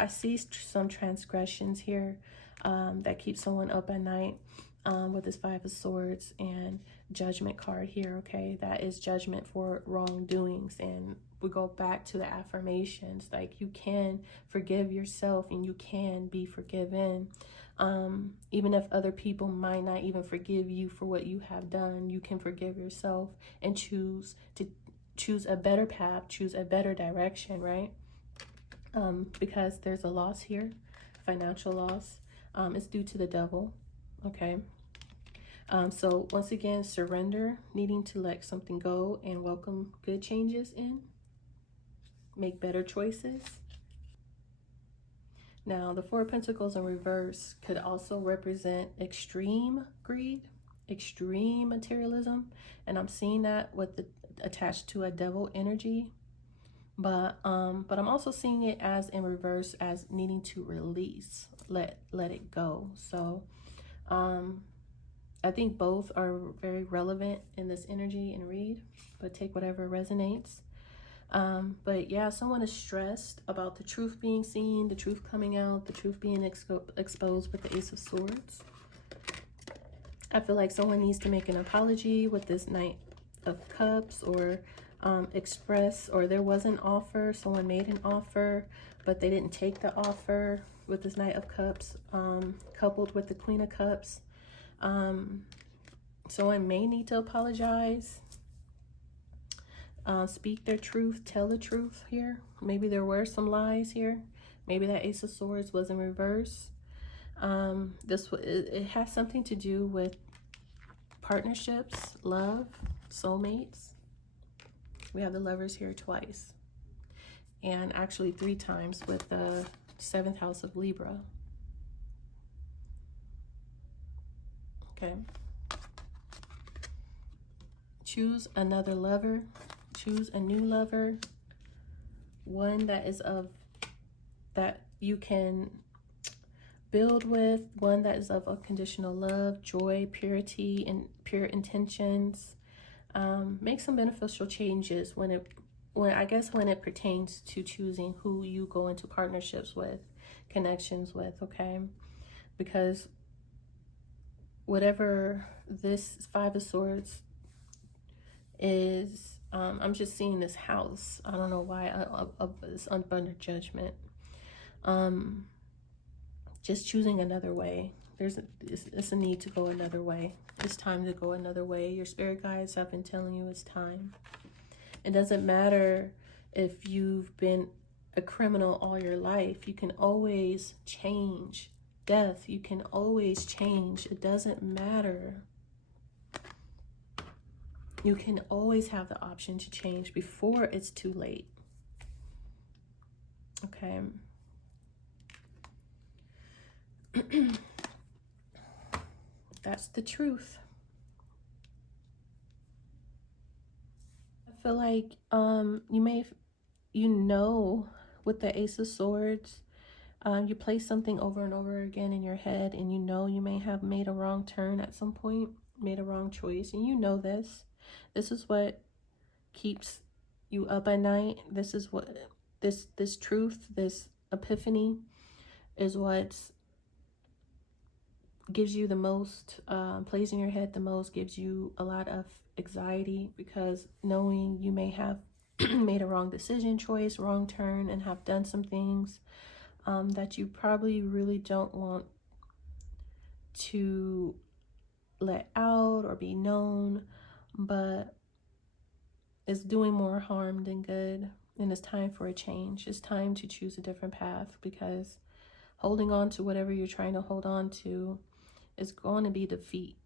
see some transgressions here that keep someone up at night with this Five of Swords and Judgment card here, okay? That is judgment for wrongdoings. And we go back to the affirmations, like you can forgive yourself and you can be forgiven. Even if other people might not even forgive you for what you have done, you can forgive yourself and choose a better path, choose a better direction, right? Because there's a loss here, financial loss. It's due to the devil, okay? So once again, surrender, needing to let something go and welcome good changes in. Make better choices. Now, the Four of Pentacles in reverse could also represent extreme greed, extreme materialism. And I'm seeing that with attached to a devil energy. But I'm also seeing it as in reverse as needing to release, let it go. So I think both are very relevant in this energy and read, but take whatever resonates. But yeah, someone is stressed about the truth being seen, the truth coming out, the truth being exposed with the Ace of Swords. I feel like someone needs to make an apology with this Knight of Cups, or express, or there was an offer, someone made an offer, but they didn't take the offer with this Knight of Cups, coupled with the Queen of Cups. Someone may need to apologize. Speak their truth, tell the truth here. Maybe there were some lies here. Maybe that Ace of Swords was in reverse. It has something to do with partnerships, love, soulmates. We have the Lovers here twice, and actually 3 times with the 7th house of Libra. Okay. Choose another lover. Choose a new lover, one that is that you can build with, one that is of unconditional love, joy, purity, and pure intentions. Make some beneficial changes when it pertains to choosing who you go into partnerships with, connections with, okay? Because whatever this Five of Swords is, I'm just seeing this house. I don't know why it's under judgment. Just choosing another way. It's a need to go another way. It's time to go another way. Your spirit guides have been telling you it's time. It doesn't matter if you've been a criminal all your life. You can always change. Death, you can always change. It doesn't matter. You can always have the option to change before it's too late. Okay. That's the truth. I feel like with the Ace of Swords, you play something over and over again in your head, and you may have made a wrong turn at some point, made a wrong choice, and this is what keeps you up at night. This is what this truth, this epiphany is what gives you the most, plays in your head the most, gives you a lot of anxiety, because knowing you may have made a wrong decision, choice, wrong turn, and have done some things that you probably really don't want to let out or be known, but it's doing more harm than good. And it's time for a change. It's time to choose a different path, because holding on to whatever you're trying to hold on to is going to be defeat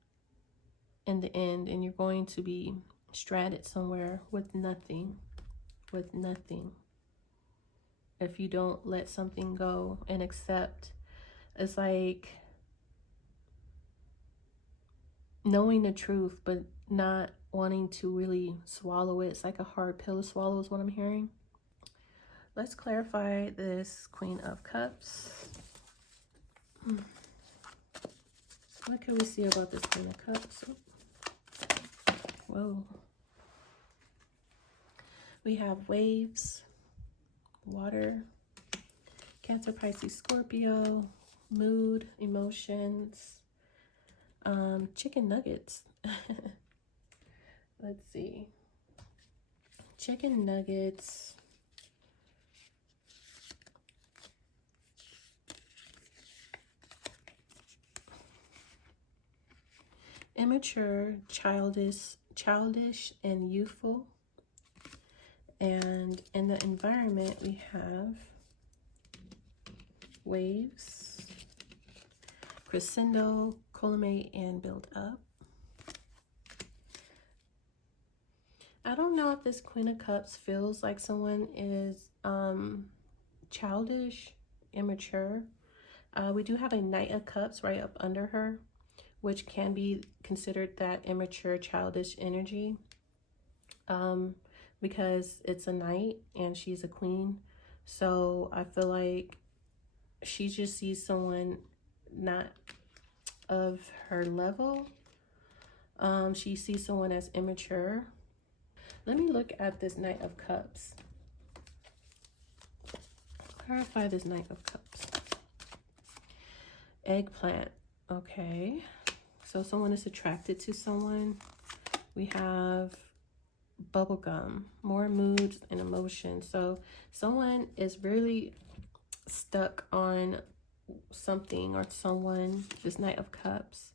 in the end, and you're going to be stranded somewhere with nothing, if you don't let something go and accept. It's like knowing the truth but not wanting to really swallow it. It's like a hard pill to swallow is what I'm hearing. Let's clarify this Queen of Cups. What can we see about this Queen of Cups? Whoa. We have waves, water, Cancer, Pisces, Scorpio, mood, emotions, chicken nuggets. Let's see. Chicken nuggets. Immature, childish and youthful. And in the environment, we have waves, crescendo, collimate, and build up. I don't know if this Queen of Cups feels like someone is childish, immature. We do have a Knight of Cups right up under her, which can be considered that immature, childish energy, because it's a knight and she's a queen. So I feel like she just sees someone not of her level. She sees someone as immature. Let me look at this Knight of Cups. Clarify this Knight of Cups. Eggplant. Okay. So someone is attracted to someone. We have bubblegum, more moods and emotions. So someone is really stuck on something or someone, this Knight of Cups.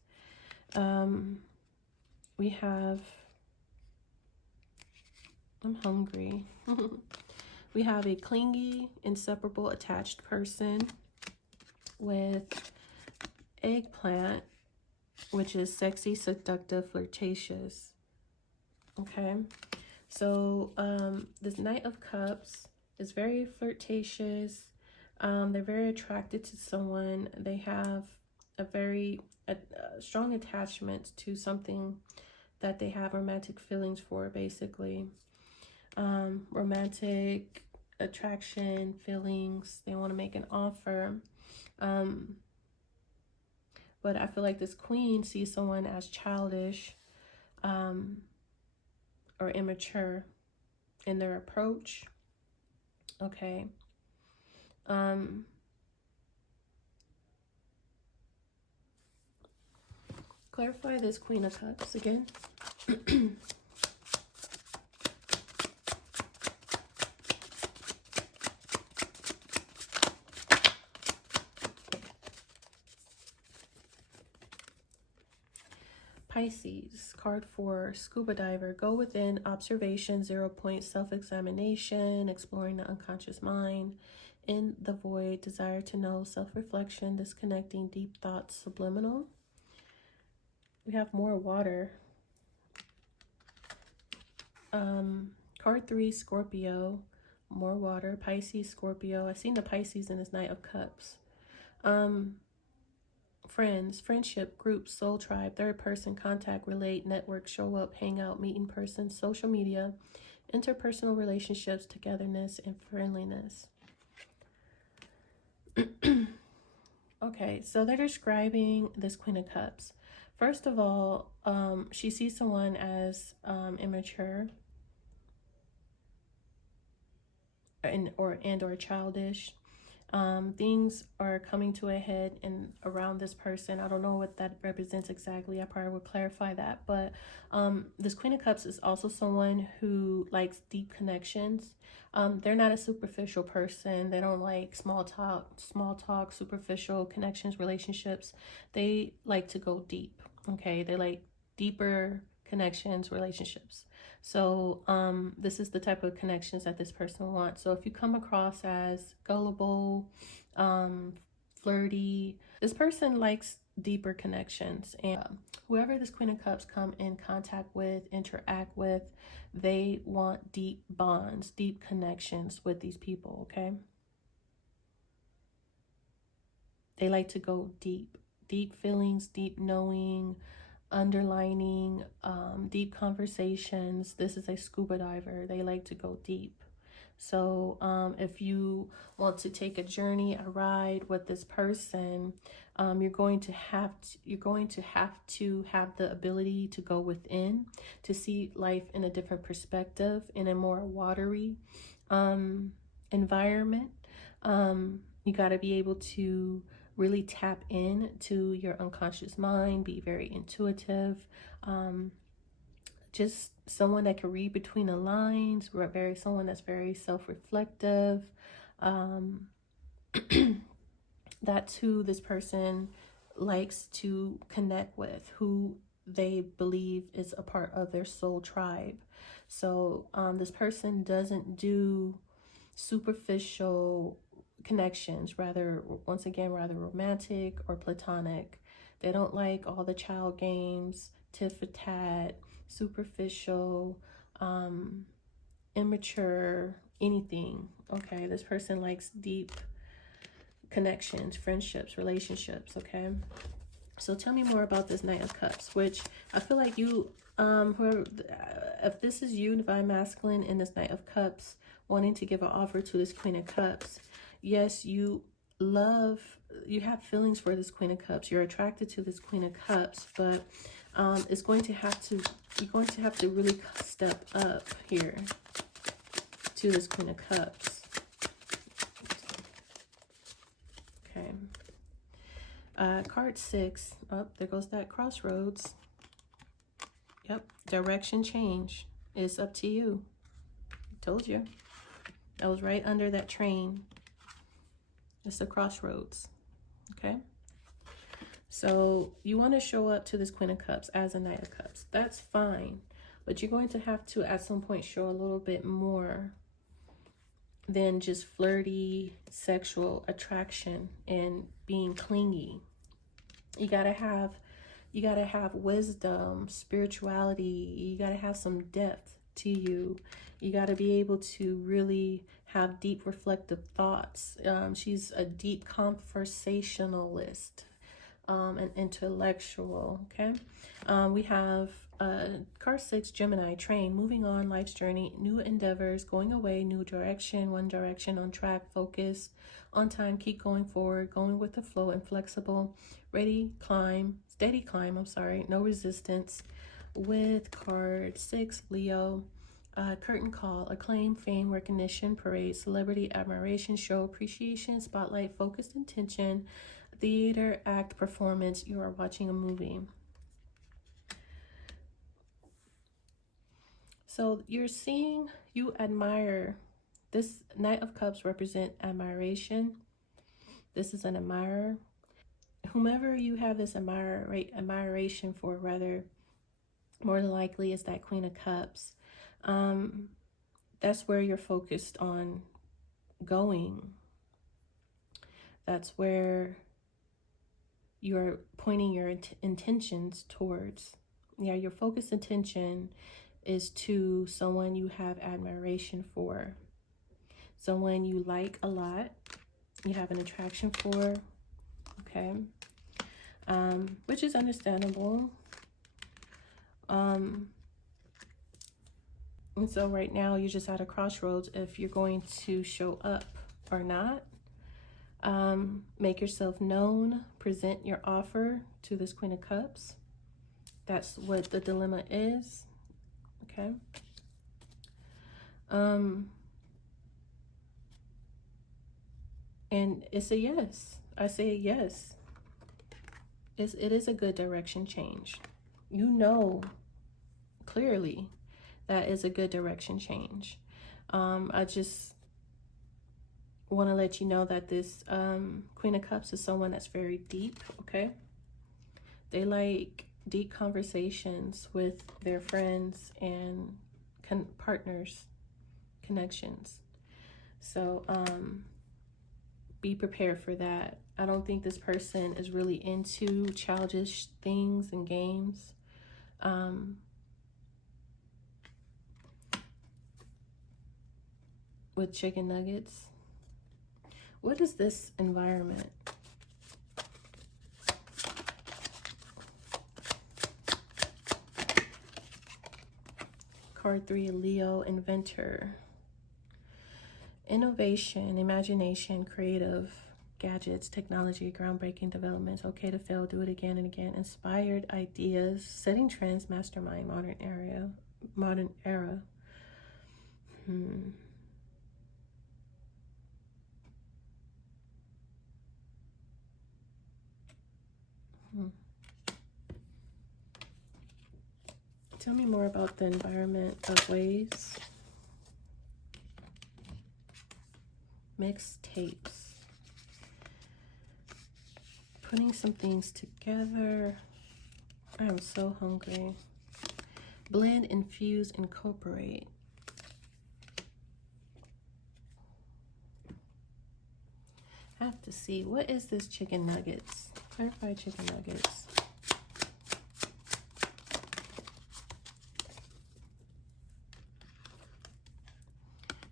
We have, I'm hungry. We have a clingy, inseparable, attached person with eggplant, which is sexy, seductive, flirtatious. Okay, so this Knight of Cups is very flirtatious. They're very attracted to someone. They have a very strong attachment to something that they have romantic feelings for, basically. Romantic attraction, feelings. They want to make an offer. But I feel like this queen sees someone as childish or immature in their approach. Okay. Clarify this Queen of Cups again. Pisces, card 4, scuba diver. Go within, observation, 0 point, self-examination, exploring the unconscious mind. In the void, desire to know, self-reflection, disconnecting, deep thoughts, subliminal. We have more water. Card 3, Scorpio, more water. Pisces, Scorpio. I've seen the Pisces in this Knight of Cups. Friends, friendship, group, soul tribe, third person, contact, relate, network, show up, hang out, meet in person, social media, interpersonal relationships, togetherness, and friendliness. Okay, so they're describing this Queen of Cups. First of all, she sees someone as immature or childish. Things are coming to a head and around this person. I don't know what that represents exactly. I probably will clarify that. But this Queen of Cups is also someone who likes deep connections. They're not a superficial person. They don't like small talk, superficial connections, relationships. They like to go deep. Okay, they like deeper connections, relationships. So this is the type of connections that this person wants. So if you come across as gullible, flirty, this person likes deeper connections. And whoever this Queen of Cups come in contact with, interact with, they want deep bonds, deep connections with these people. Okay, they like to go deep, deep feelings, deep knowing, underlining, deep conversations. This is a scuba diver. They like to go deep. So if you want to take a journey, a ride with this person, you're going to have to have the ability to go within, to see life in a different perspective, in a more watery environment. You got to be able to really tap in to your unconscious mind, be very intuitive, just someone that can read between the lines, someone that's very self-reflective. That's who this person likes to connect with, who they believe is a part of their soul tribe. So this person doesn't do superficial connections, rather romantic or platonic. They don't like all the child games, tit for tat, superficial, immature, anything. Okay, this person likes deep connections, friendships, relationships. Okay, so tell me more about this Knight of Cups, which I feel like you, if this is you, Divine Masculine, in this Knight of Cups, wanting to give an offer to this Queen of Cups. Yes, you have feelings for this Queen of Cups. You're attracted to this Queen of Cups, but you're going to have to really step up here to this Queen of Cups. Okay. Card 6. Oh, there goes that crossroads. Yep. Direction change. It's up to you. Told you. I was right under that train. It's the crossroads. Okay. So you want to show up to this Queen of Cups as a Knight of Cups. That's fine. But you're going to have to at some point show a little bit more than just flirty sexual attraction and being clingy. You gotta have wisdom, spirituality. You gotta have some depth to you. You gotta be able to really have deep reflective thoughts. She's a deep conversationalist, an intellectual. Okay. We have card 6, Gemini, train, moving on, life's journey, new endeavors, going away, new direction, one direction, on track, focus, on time, keep going forward, going with the flow, inflexible, ready, climb, steady climb, no resistance. With card 6, Leo, curtain call, acclaim, fame, recognition, parade, celebrity, admiration, show, appreciation, spotlight, focused intention, theater, act, performance. You are watching a movie. So you're seeing, you admire. This Knight of Cups represent admiration. This is an admirer. Whomever you have this admiration for, rather, more than likely is that Queen of Cups. That's where you're focused on going. That's where you're pointing your intentions towards. Yeah, your focused intention is to someone you have admiration for, someone you like a lot, you have an attraction for. Okay. Which is understandable. And so right now you're just at a crossroads if you're going to show up or not. Make yourself known, present your offer to this Queen of Cups. That's what the dilemma is. Okay. And it's a yes. I say a yes. It is a good direction change. You know clearly that is a good direction change. I just want to let you know that this Queen of Cups is someone that's very deep. Okay. They like deep conversations with their friends and partners, connections. So be prepared for that. I don't think this person is really into childish things and games. With chicken nuggets. What is this environment? Card 3, Leo, inventor. Innovation, imagination, creative, gadgets, technology, groundbreaking developments. Okay to fail, do it again and again. Inspired ideas, setting trends, mastermind, modern era. Tell me more about the environment of ways. Mixed tapes. Putting some things together. I am so hungry. Blend, infuse, incorporate. I have to see. What is this chicken nuggets? Clarify chicken nuggets.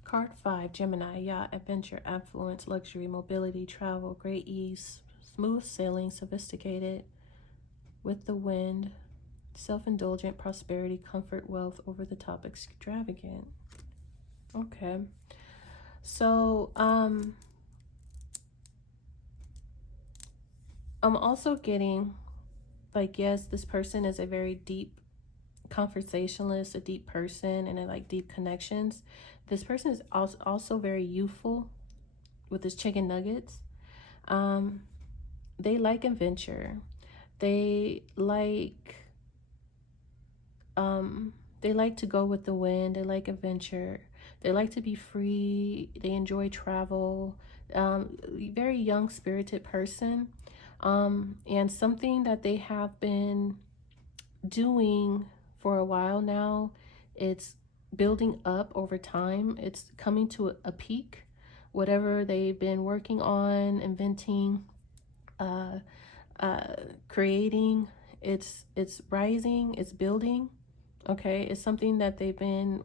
Card 5, Gemini, yacht, adventure, affluence, luxury, mobility, travel, great ease, smooth sailing, sophisticated, with the wind, self-indulgent, prosperity, comfort, wealth, over the top, extravagant. Okay. So, I'm also getting, like, yes, this person is a very deep conversationalist, a deep person, and I like deep connections. This person is also very youthful with his chicken nuggets. They like adventure. They like to go with the wind. They like adventure. They like to be free. They enjoy travel. Very young spirited person. And something that they have been doing for a while now, it's building up over time. It's coming to a peak. Whatever they've been working on, inventing, creating, it's rising, it's building. Okay, it's something that they've been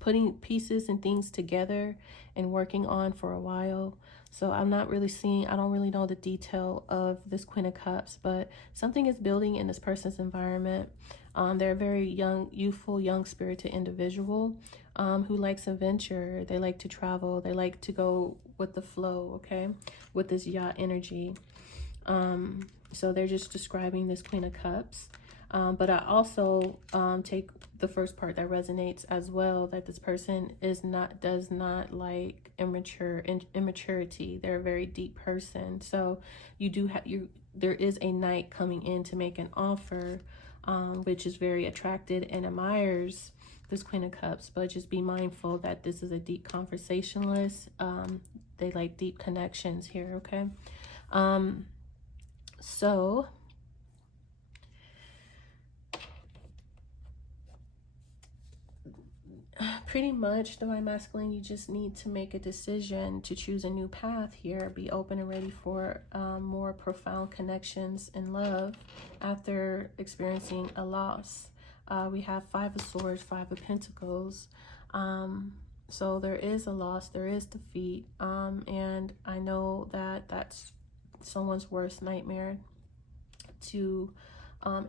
putting pieces and things together and working on for a while. So I'm not really seeing, I don't really know the detail of this Queen of Cups, but something is building in this person's environment. They're a very young, youthful, young-spirited individual who likes adventure. They like to travel. They like to go with the flow, okay, with this yacht energy. So they're just describing this Queen of Cups. But I also take the first part that resonates as well, that this person does not like immaturity. They're a very deep person. So there is a knight coming in to make an offer, which is very attracted and admires this Queen of Cups. But just be mindful that this is a deep conversationalist. They like deep connections here, okay? So pretty much, Divine Masculine, you just need to make a decision to choose a new path here. Be open and ready for more profound connections in love after experiencing a loss. We have 5 of Swords, 5 of Pentacles. So there is a loss, there is defeat. And I know that that's someone's worst nightmare to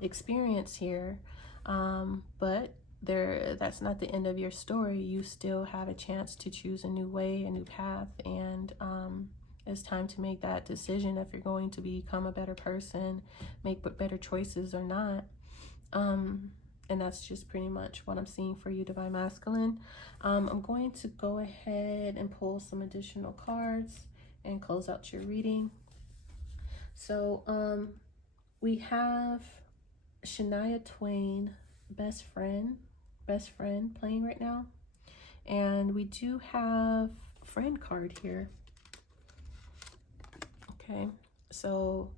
experience here. But that's not the end of your story. You still have a chance to choose a new way, a new path, and it's time to make that decision if you're going to become a better person, make better choices or not. And that's just pretty much what I'm seeing for you, Divine Masculine. I'm going to go ahead and pull some additional cards and close out your reading. So we have Shania Twain, best friend playing right now, and we do have friend card here. Okay, so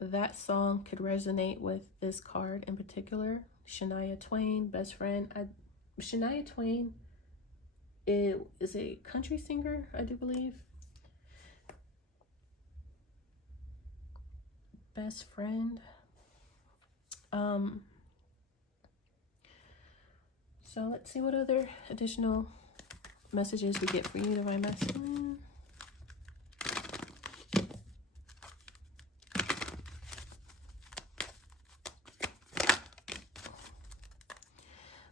that song could resonate with this card in particular. Shania Twain, best friend. Shania Twain is a country singer, I do believe. Best friend. So let's see what other additional messages we get for you, Divine Masculine.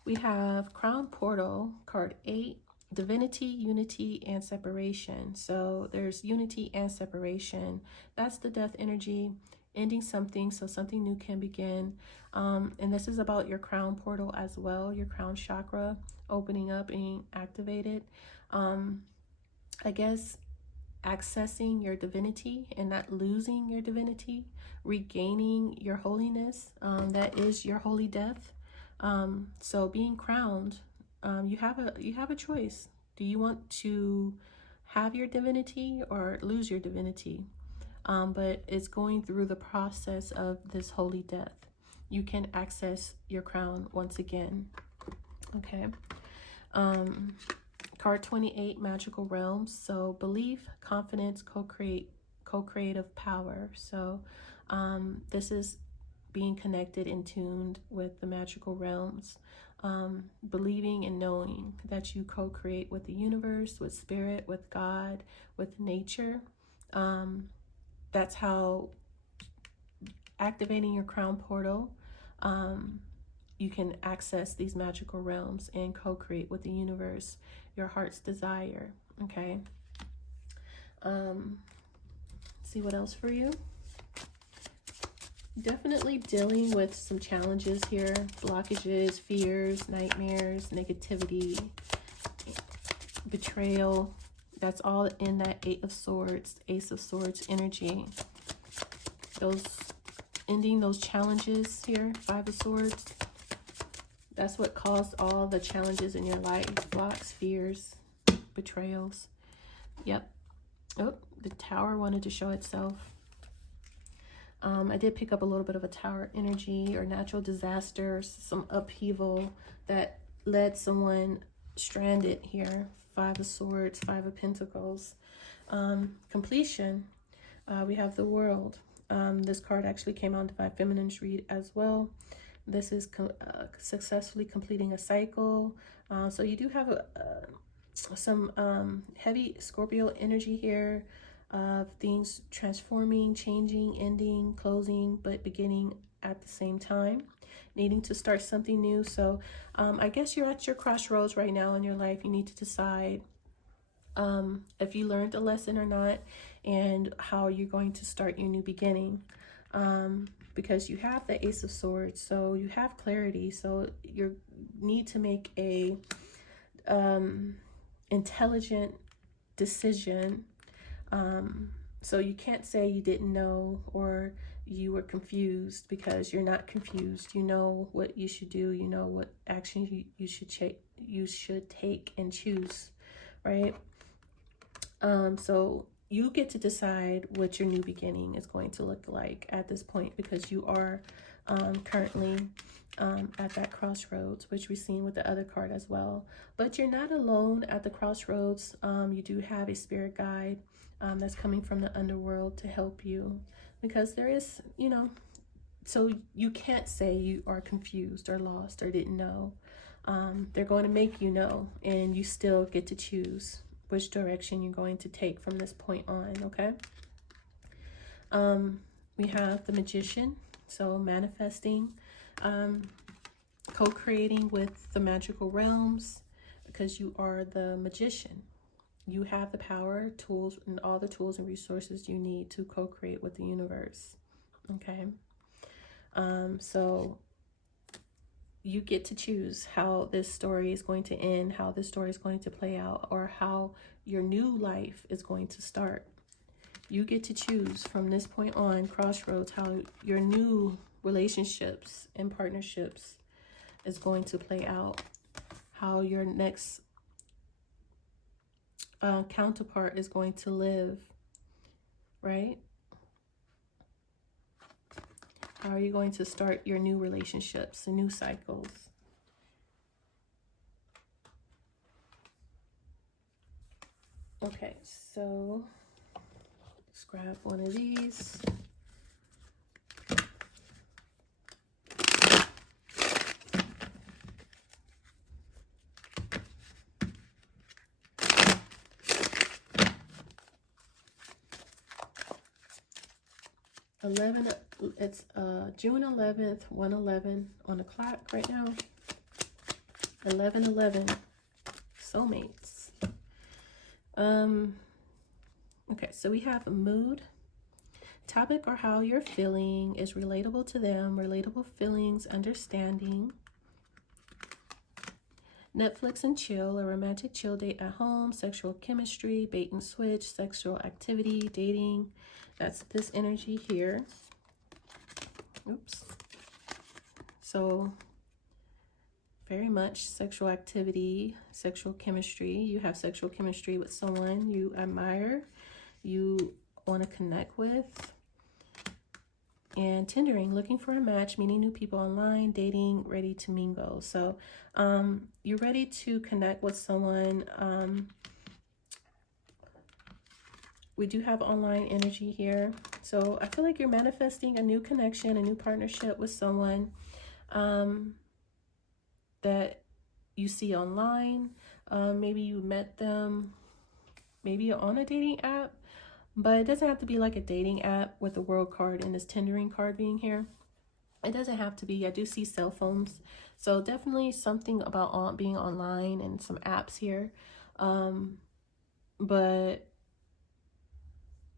We have Crown Portal, card 8, Divinity, Unity, and Separation. So there's unity and separation. That's the death energy, ending something so something new can begin. And this is about your crown portal as well, your crown chakra opening up and being activated. I guess accessing your divinity and not losing your divinity, regaining your holiness. That is your holy death. So being crowned, you have a choice. Do you want to have your divinity or lose your divinity? But it's going through the process of this holy death. You can access your crown once again. Okay. Card 28, Magical Realms. So belief, confidence, co-creative power. So this is being connected and tuned with the magical realms, believing and knowing that you co-create with the universe, with spirit, with God, with nature. That's how activating your crown portal, you can access these magical realms and co-create with the universe, your heart's desire. Okay. See what else for you. Definitely dealing with some challenges here, blockages, fears, nightmares, negativity, betrayal. That's all in that Eight of Swords, Ace of Swords energy. Ending those challenges here, Five of Swords. That's what caused all the challenges in your life, blocks, fears, betrayals. Yep. Oh, the Tower wanted to show itself. I did pick up a little bit of a Tower energy or natural disasters, some upheaval that led someone stranded here. Five of Swords, Five of Pentacles. Completion. We have the World. This card actually came on Divine Feminine's read as well. This is successfully completing a cycle. So you do have some heavy Scorpio energy here. Of things transforming, changing, ending, closing, but beginning at the same time, needing to start something new. So I guess you're at your crossroads right now in your life. You need to decide if you learned a lesson or not, and how you're going to start your new beginning, because you have the Ace of Swords, so you have clarity. So you need to make a intelligent decision. So you can't say you didn't know or you were confused, because you're not confused. You know what you should do. You know what action you should take and choose, right? So you get to decide what your new beginning is going to look like at this point, because you are currently at that crossroads, which we've seen with the other card as well. But you're not alone at the crossroads. You do have a spirit guide that's coming from the underworld to help you, because there is, so you can't say you are confused or lost or didn't know. They're going to make you know, and you still get to choose which direction you're going to take from this point on. Okay. We have the Magician. So manifesting, co-creating with the magical realms, because you are the magician. You have the power, tools, and all the tools and resources you need to co-create with the universe. Okay. So you get to choose how this story is going to end, how this story is going to play out, or how your new life is going to start. You get to choose from this point on, crossroads, how your new relationships and partnerships is going to play out, how your next counterpart is going to live, right? How are you going to start your new relationships and new cycles? Okay, so let's grab one of these. It's June 11th, 1:11 on the clock right now. 11:11, soulmates. Okay, so we have mood, topic or how you're feeling is relatable to them, relatable feelings, understanding. Netflix and chill, a romantic chill date at home, sexual chemistry, bait and switch, sexual activity, dating. That's this energy here. Oops. So very much sexual activity, sexual chemistry. You have sexual chemistry with someone you admire, you want to connect with. And tendering, looking for a match, meeting new people online, dating, ready to mingle. So you're ready to connect with someone. We do have online energy here. So I feel like you're manifesting a new connection, a new partnership with someone that you see online. Maybe you met them maybe on a dating app, but it doesn't have to be like a dating app with the world card and this tendering card being here. It doesn't have to be. I do see cell phones. So definitely something about being online and some apps here. But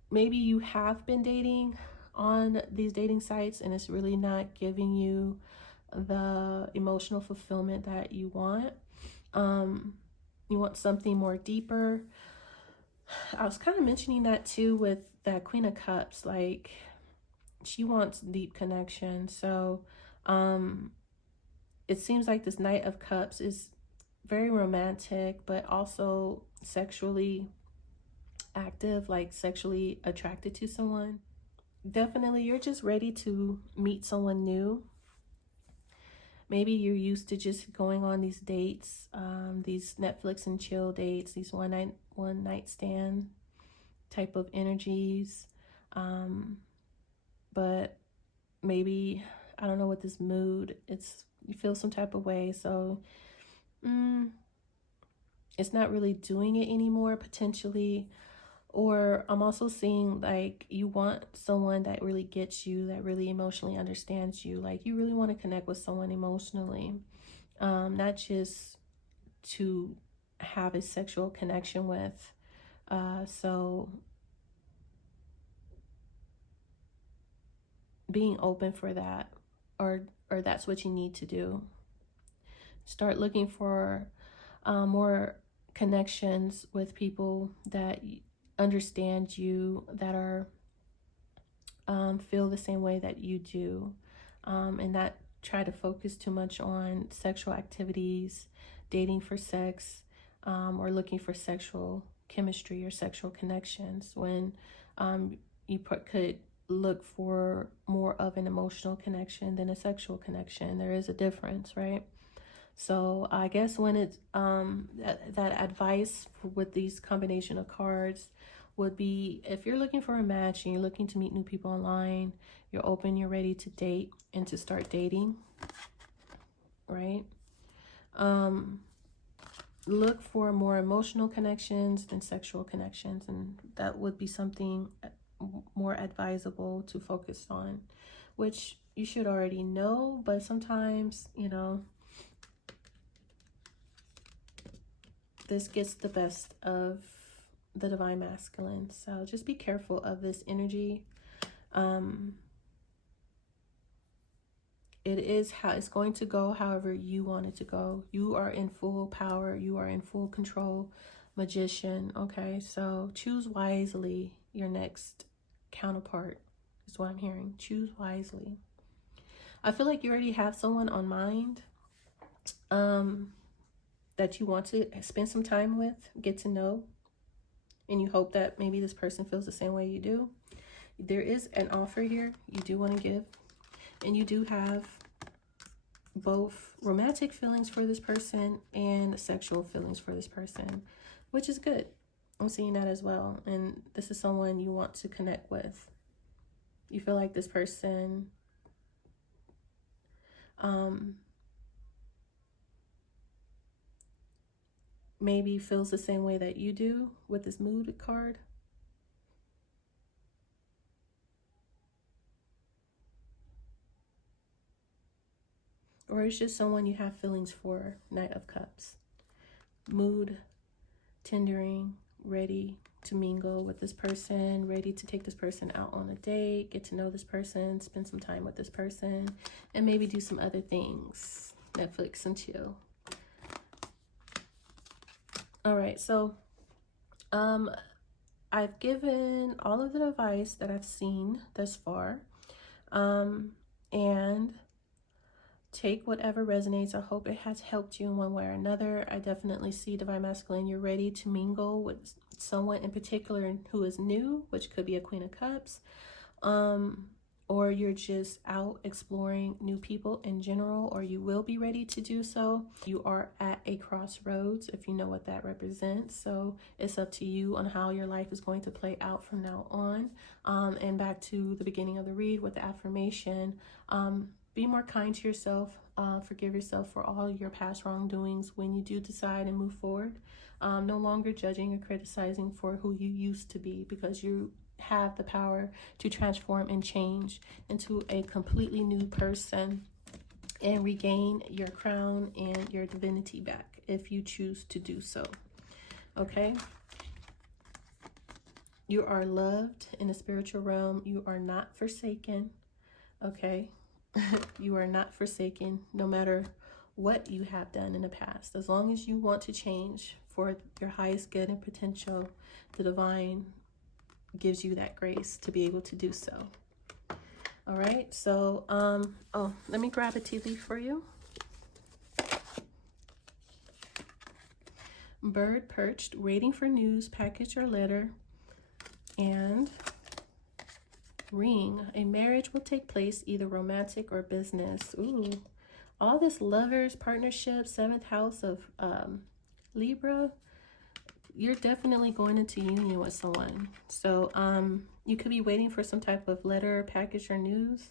maybe you have been dating on these dating sites and it's really not giving you the emotional fulfillment that you want. You want something more deeper. I was kind of mentioning that too with that Queen of Cups. Like, she wants deep connection. So it seems like this Knight of Cups is very romantic, but also sexually active, like sexually attracted to someone. Definitely, you're just ready to meet someone new. Maybe you're used to just going on these dates, these Netflix and chill dates, these one night stand type of energies. But maybe, I don't know, what this mood, you feel some type of way. So it's not really doing it anymore, potentially. Or I'm also seeing like you want someone that really gets you, that really emotionally understands you. Like, you really want to connect with someone emotionally, not just to have a sexual connection with. So being open for that, or that's what you need to do. Start looking for more connections with people that understand you, that are feel the same way that you do, and not try to focus too much on sexual activities, dating for sex, or looking for sexual chemistry or sexual connections, when you could look for more of an emotional connection than a sexual connection. There is a difference, right? So I guess when it's that advice with these combination of cards would be, if you're looking for a match and you're looking to meet new people online, you're open, you're ready to date and to start dating, right? Look for more emotional connections than sexual connections, and that would be something more advisable to focus on, which you should already know, but sometimes, you know, this gets the best of the divine masculine. So just be careful of this energy. It is how it's going to go, however you want it to go. You are in full power. You are in full control. Magician. Okay, so choose wisely your next counterpart is what I'm hearing. Choose wisely. I feel like you already have someone on mind that you want to spend some time with, get to know, and you hope that maybe this person feels the same way you do. There is an offer here you do want to give. And you do have both romantic feelings for this person and sexual feelings for this person, which is good. I'm seeing that as well. And this is someone you want to connect with. You feel like this person maybe feels the same way that you do with this mood card. Or it's just someone you have feelings for. Knight of Cups. Mood, tendering, ready to mingle with this person, ready to take this person out on a date, get to know this person, spend some time with this person, and maybe do some other things. Netflix and chill. All right, so I've given all of the advice that I've seen thus far, and take whatever resonates. I hope it has helped you in one way or another. I definitely see, Divine Masculine, you're ready to mingle with someone in particular who is new, which could be a Queen of Cups, or you're just out exploring new people in general, or you will be ready to do so. You are at a crossroads, if you know what that represents. So it's up to you on how your life is going to play out from now on. And back to the beginning of the read with the affirmation, be more kind to yourself. Forgive yourself for all your past wrongdoings when you do decide and move forward. No longer judging or criticizing for who you used to be, because you have the power to transform and change into a completely new person and regain your crown and your divinity back if you choose to do so. Okay? You are loved in the spiritual realm. You are not forsaken. Okay? You are not forsaken, no matter what you have done in the past. As long as you want to change for your highest good and potential, the divine gives you that grace to be able to do so. All right, so oh, let me grab a tea leaf for you. Bird perched, waiting for news, package or letter. And ring, a marriage will take place, either romantic or business. Ooh, all this lovers, partnership, 7th house of Libra. You're definitely going into union with someone. So you could be waiting for some type of letter, package, or news.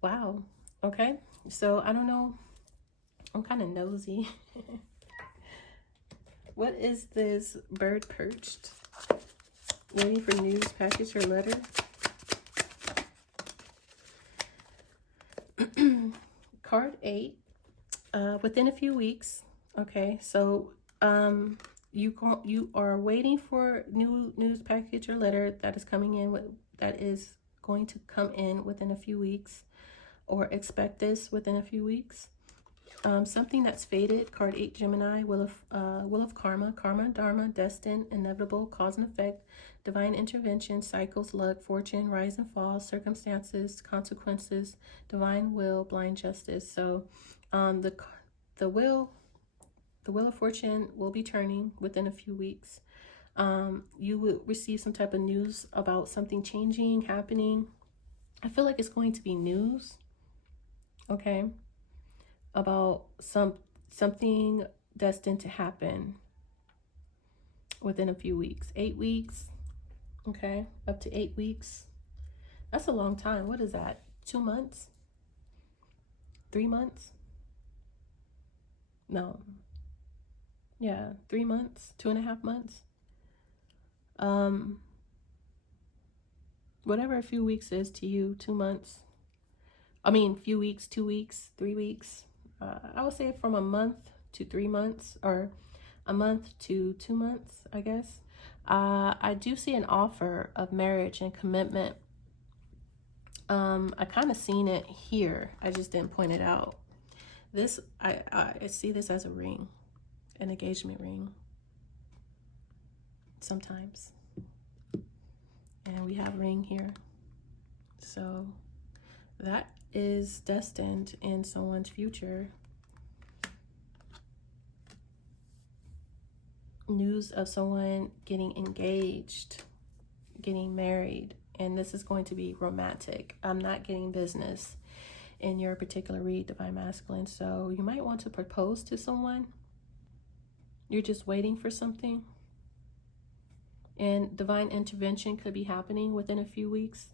Wow. Okay. So I don't know. I'm kind of nosy. What is this bird perched? Waiting for news, package, or letter? Card 8. Within a few weeks. Okay, so you are waiting for news, package, or letter that is coming in that is going to come in within a few weeks, or expect this within a few weeks. Something that's fated. Card 8, Gemini. Will of karma, dharma, destined, inevitable, cause and effect, divine intervention, cycles, luck, fortune, rise and fall, circumstances, consequences, divine will, blind justice. So the wheel of fortune will be turning within a few weeks. You will receive some type of news about something changing, happening. I feel like it's going to be news, okay, about something destined to happen within a few weeks. 8 weeks, okay, up to 8 weeks. That's a long time. What is that? 2 months? 3 months? No. Yeah, 3 months, 2.5 months. Whatever a few weeks is to you, 2 months. I mean, few weeks, 2 weeks, 3 weeks. I would say from a month to 3 months, or a month to 2 months, I guess. I do see an offer of marriage and commitment. I kind of seen it here. I just didn't point it out. This, I see this as a ring, an engagement ring. Sometimes. And we have ring here. So that is destined in someone's future. News of someone getting engaged. getting married, and this is going to be romantic. I'm not getting business in your particular read, Divine Masculine. So you might want to propose to someone. You're just waiting for something. And divine intervention could be happening within a few weeks.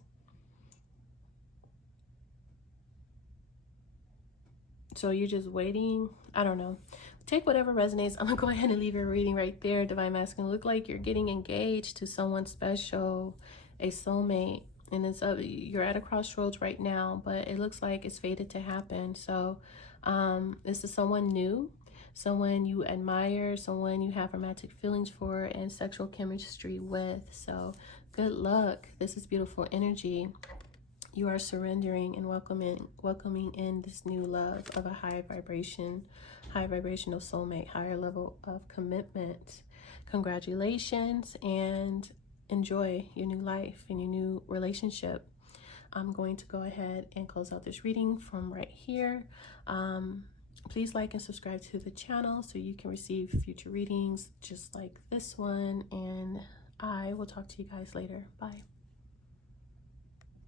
So you're just waiting. I don't know. Take whatever resonates. I'm going to go ahead and leave your reading right there, Divine Masculine. Look like you're getting engaged to someone special, a soulmate. And it's you're at a crossroads right now, but it looks like it's fated to happen. So this is someone new, someone you admire, someone you have romantic feelings for and sexual chemistry with. So good luck. This is beautiful energy. You are surrendering and welcoming in this new love of a high vibrational soulmate, higher level of commitment. Congratulations, and enjoy your new life and your new relationship. I'm going to go ahead and close out this reading from right here. Please like and subscribe to the channel so you can receive future readings just like this one. And I will talk to you guys later. Bye.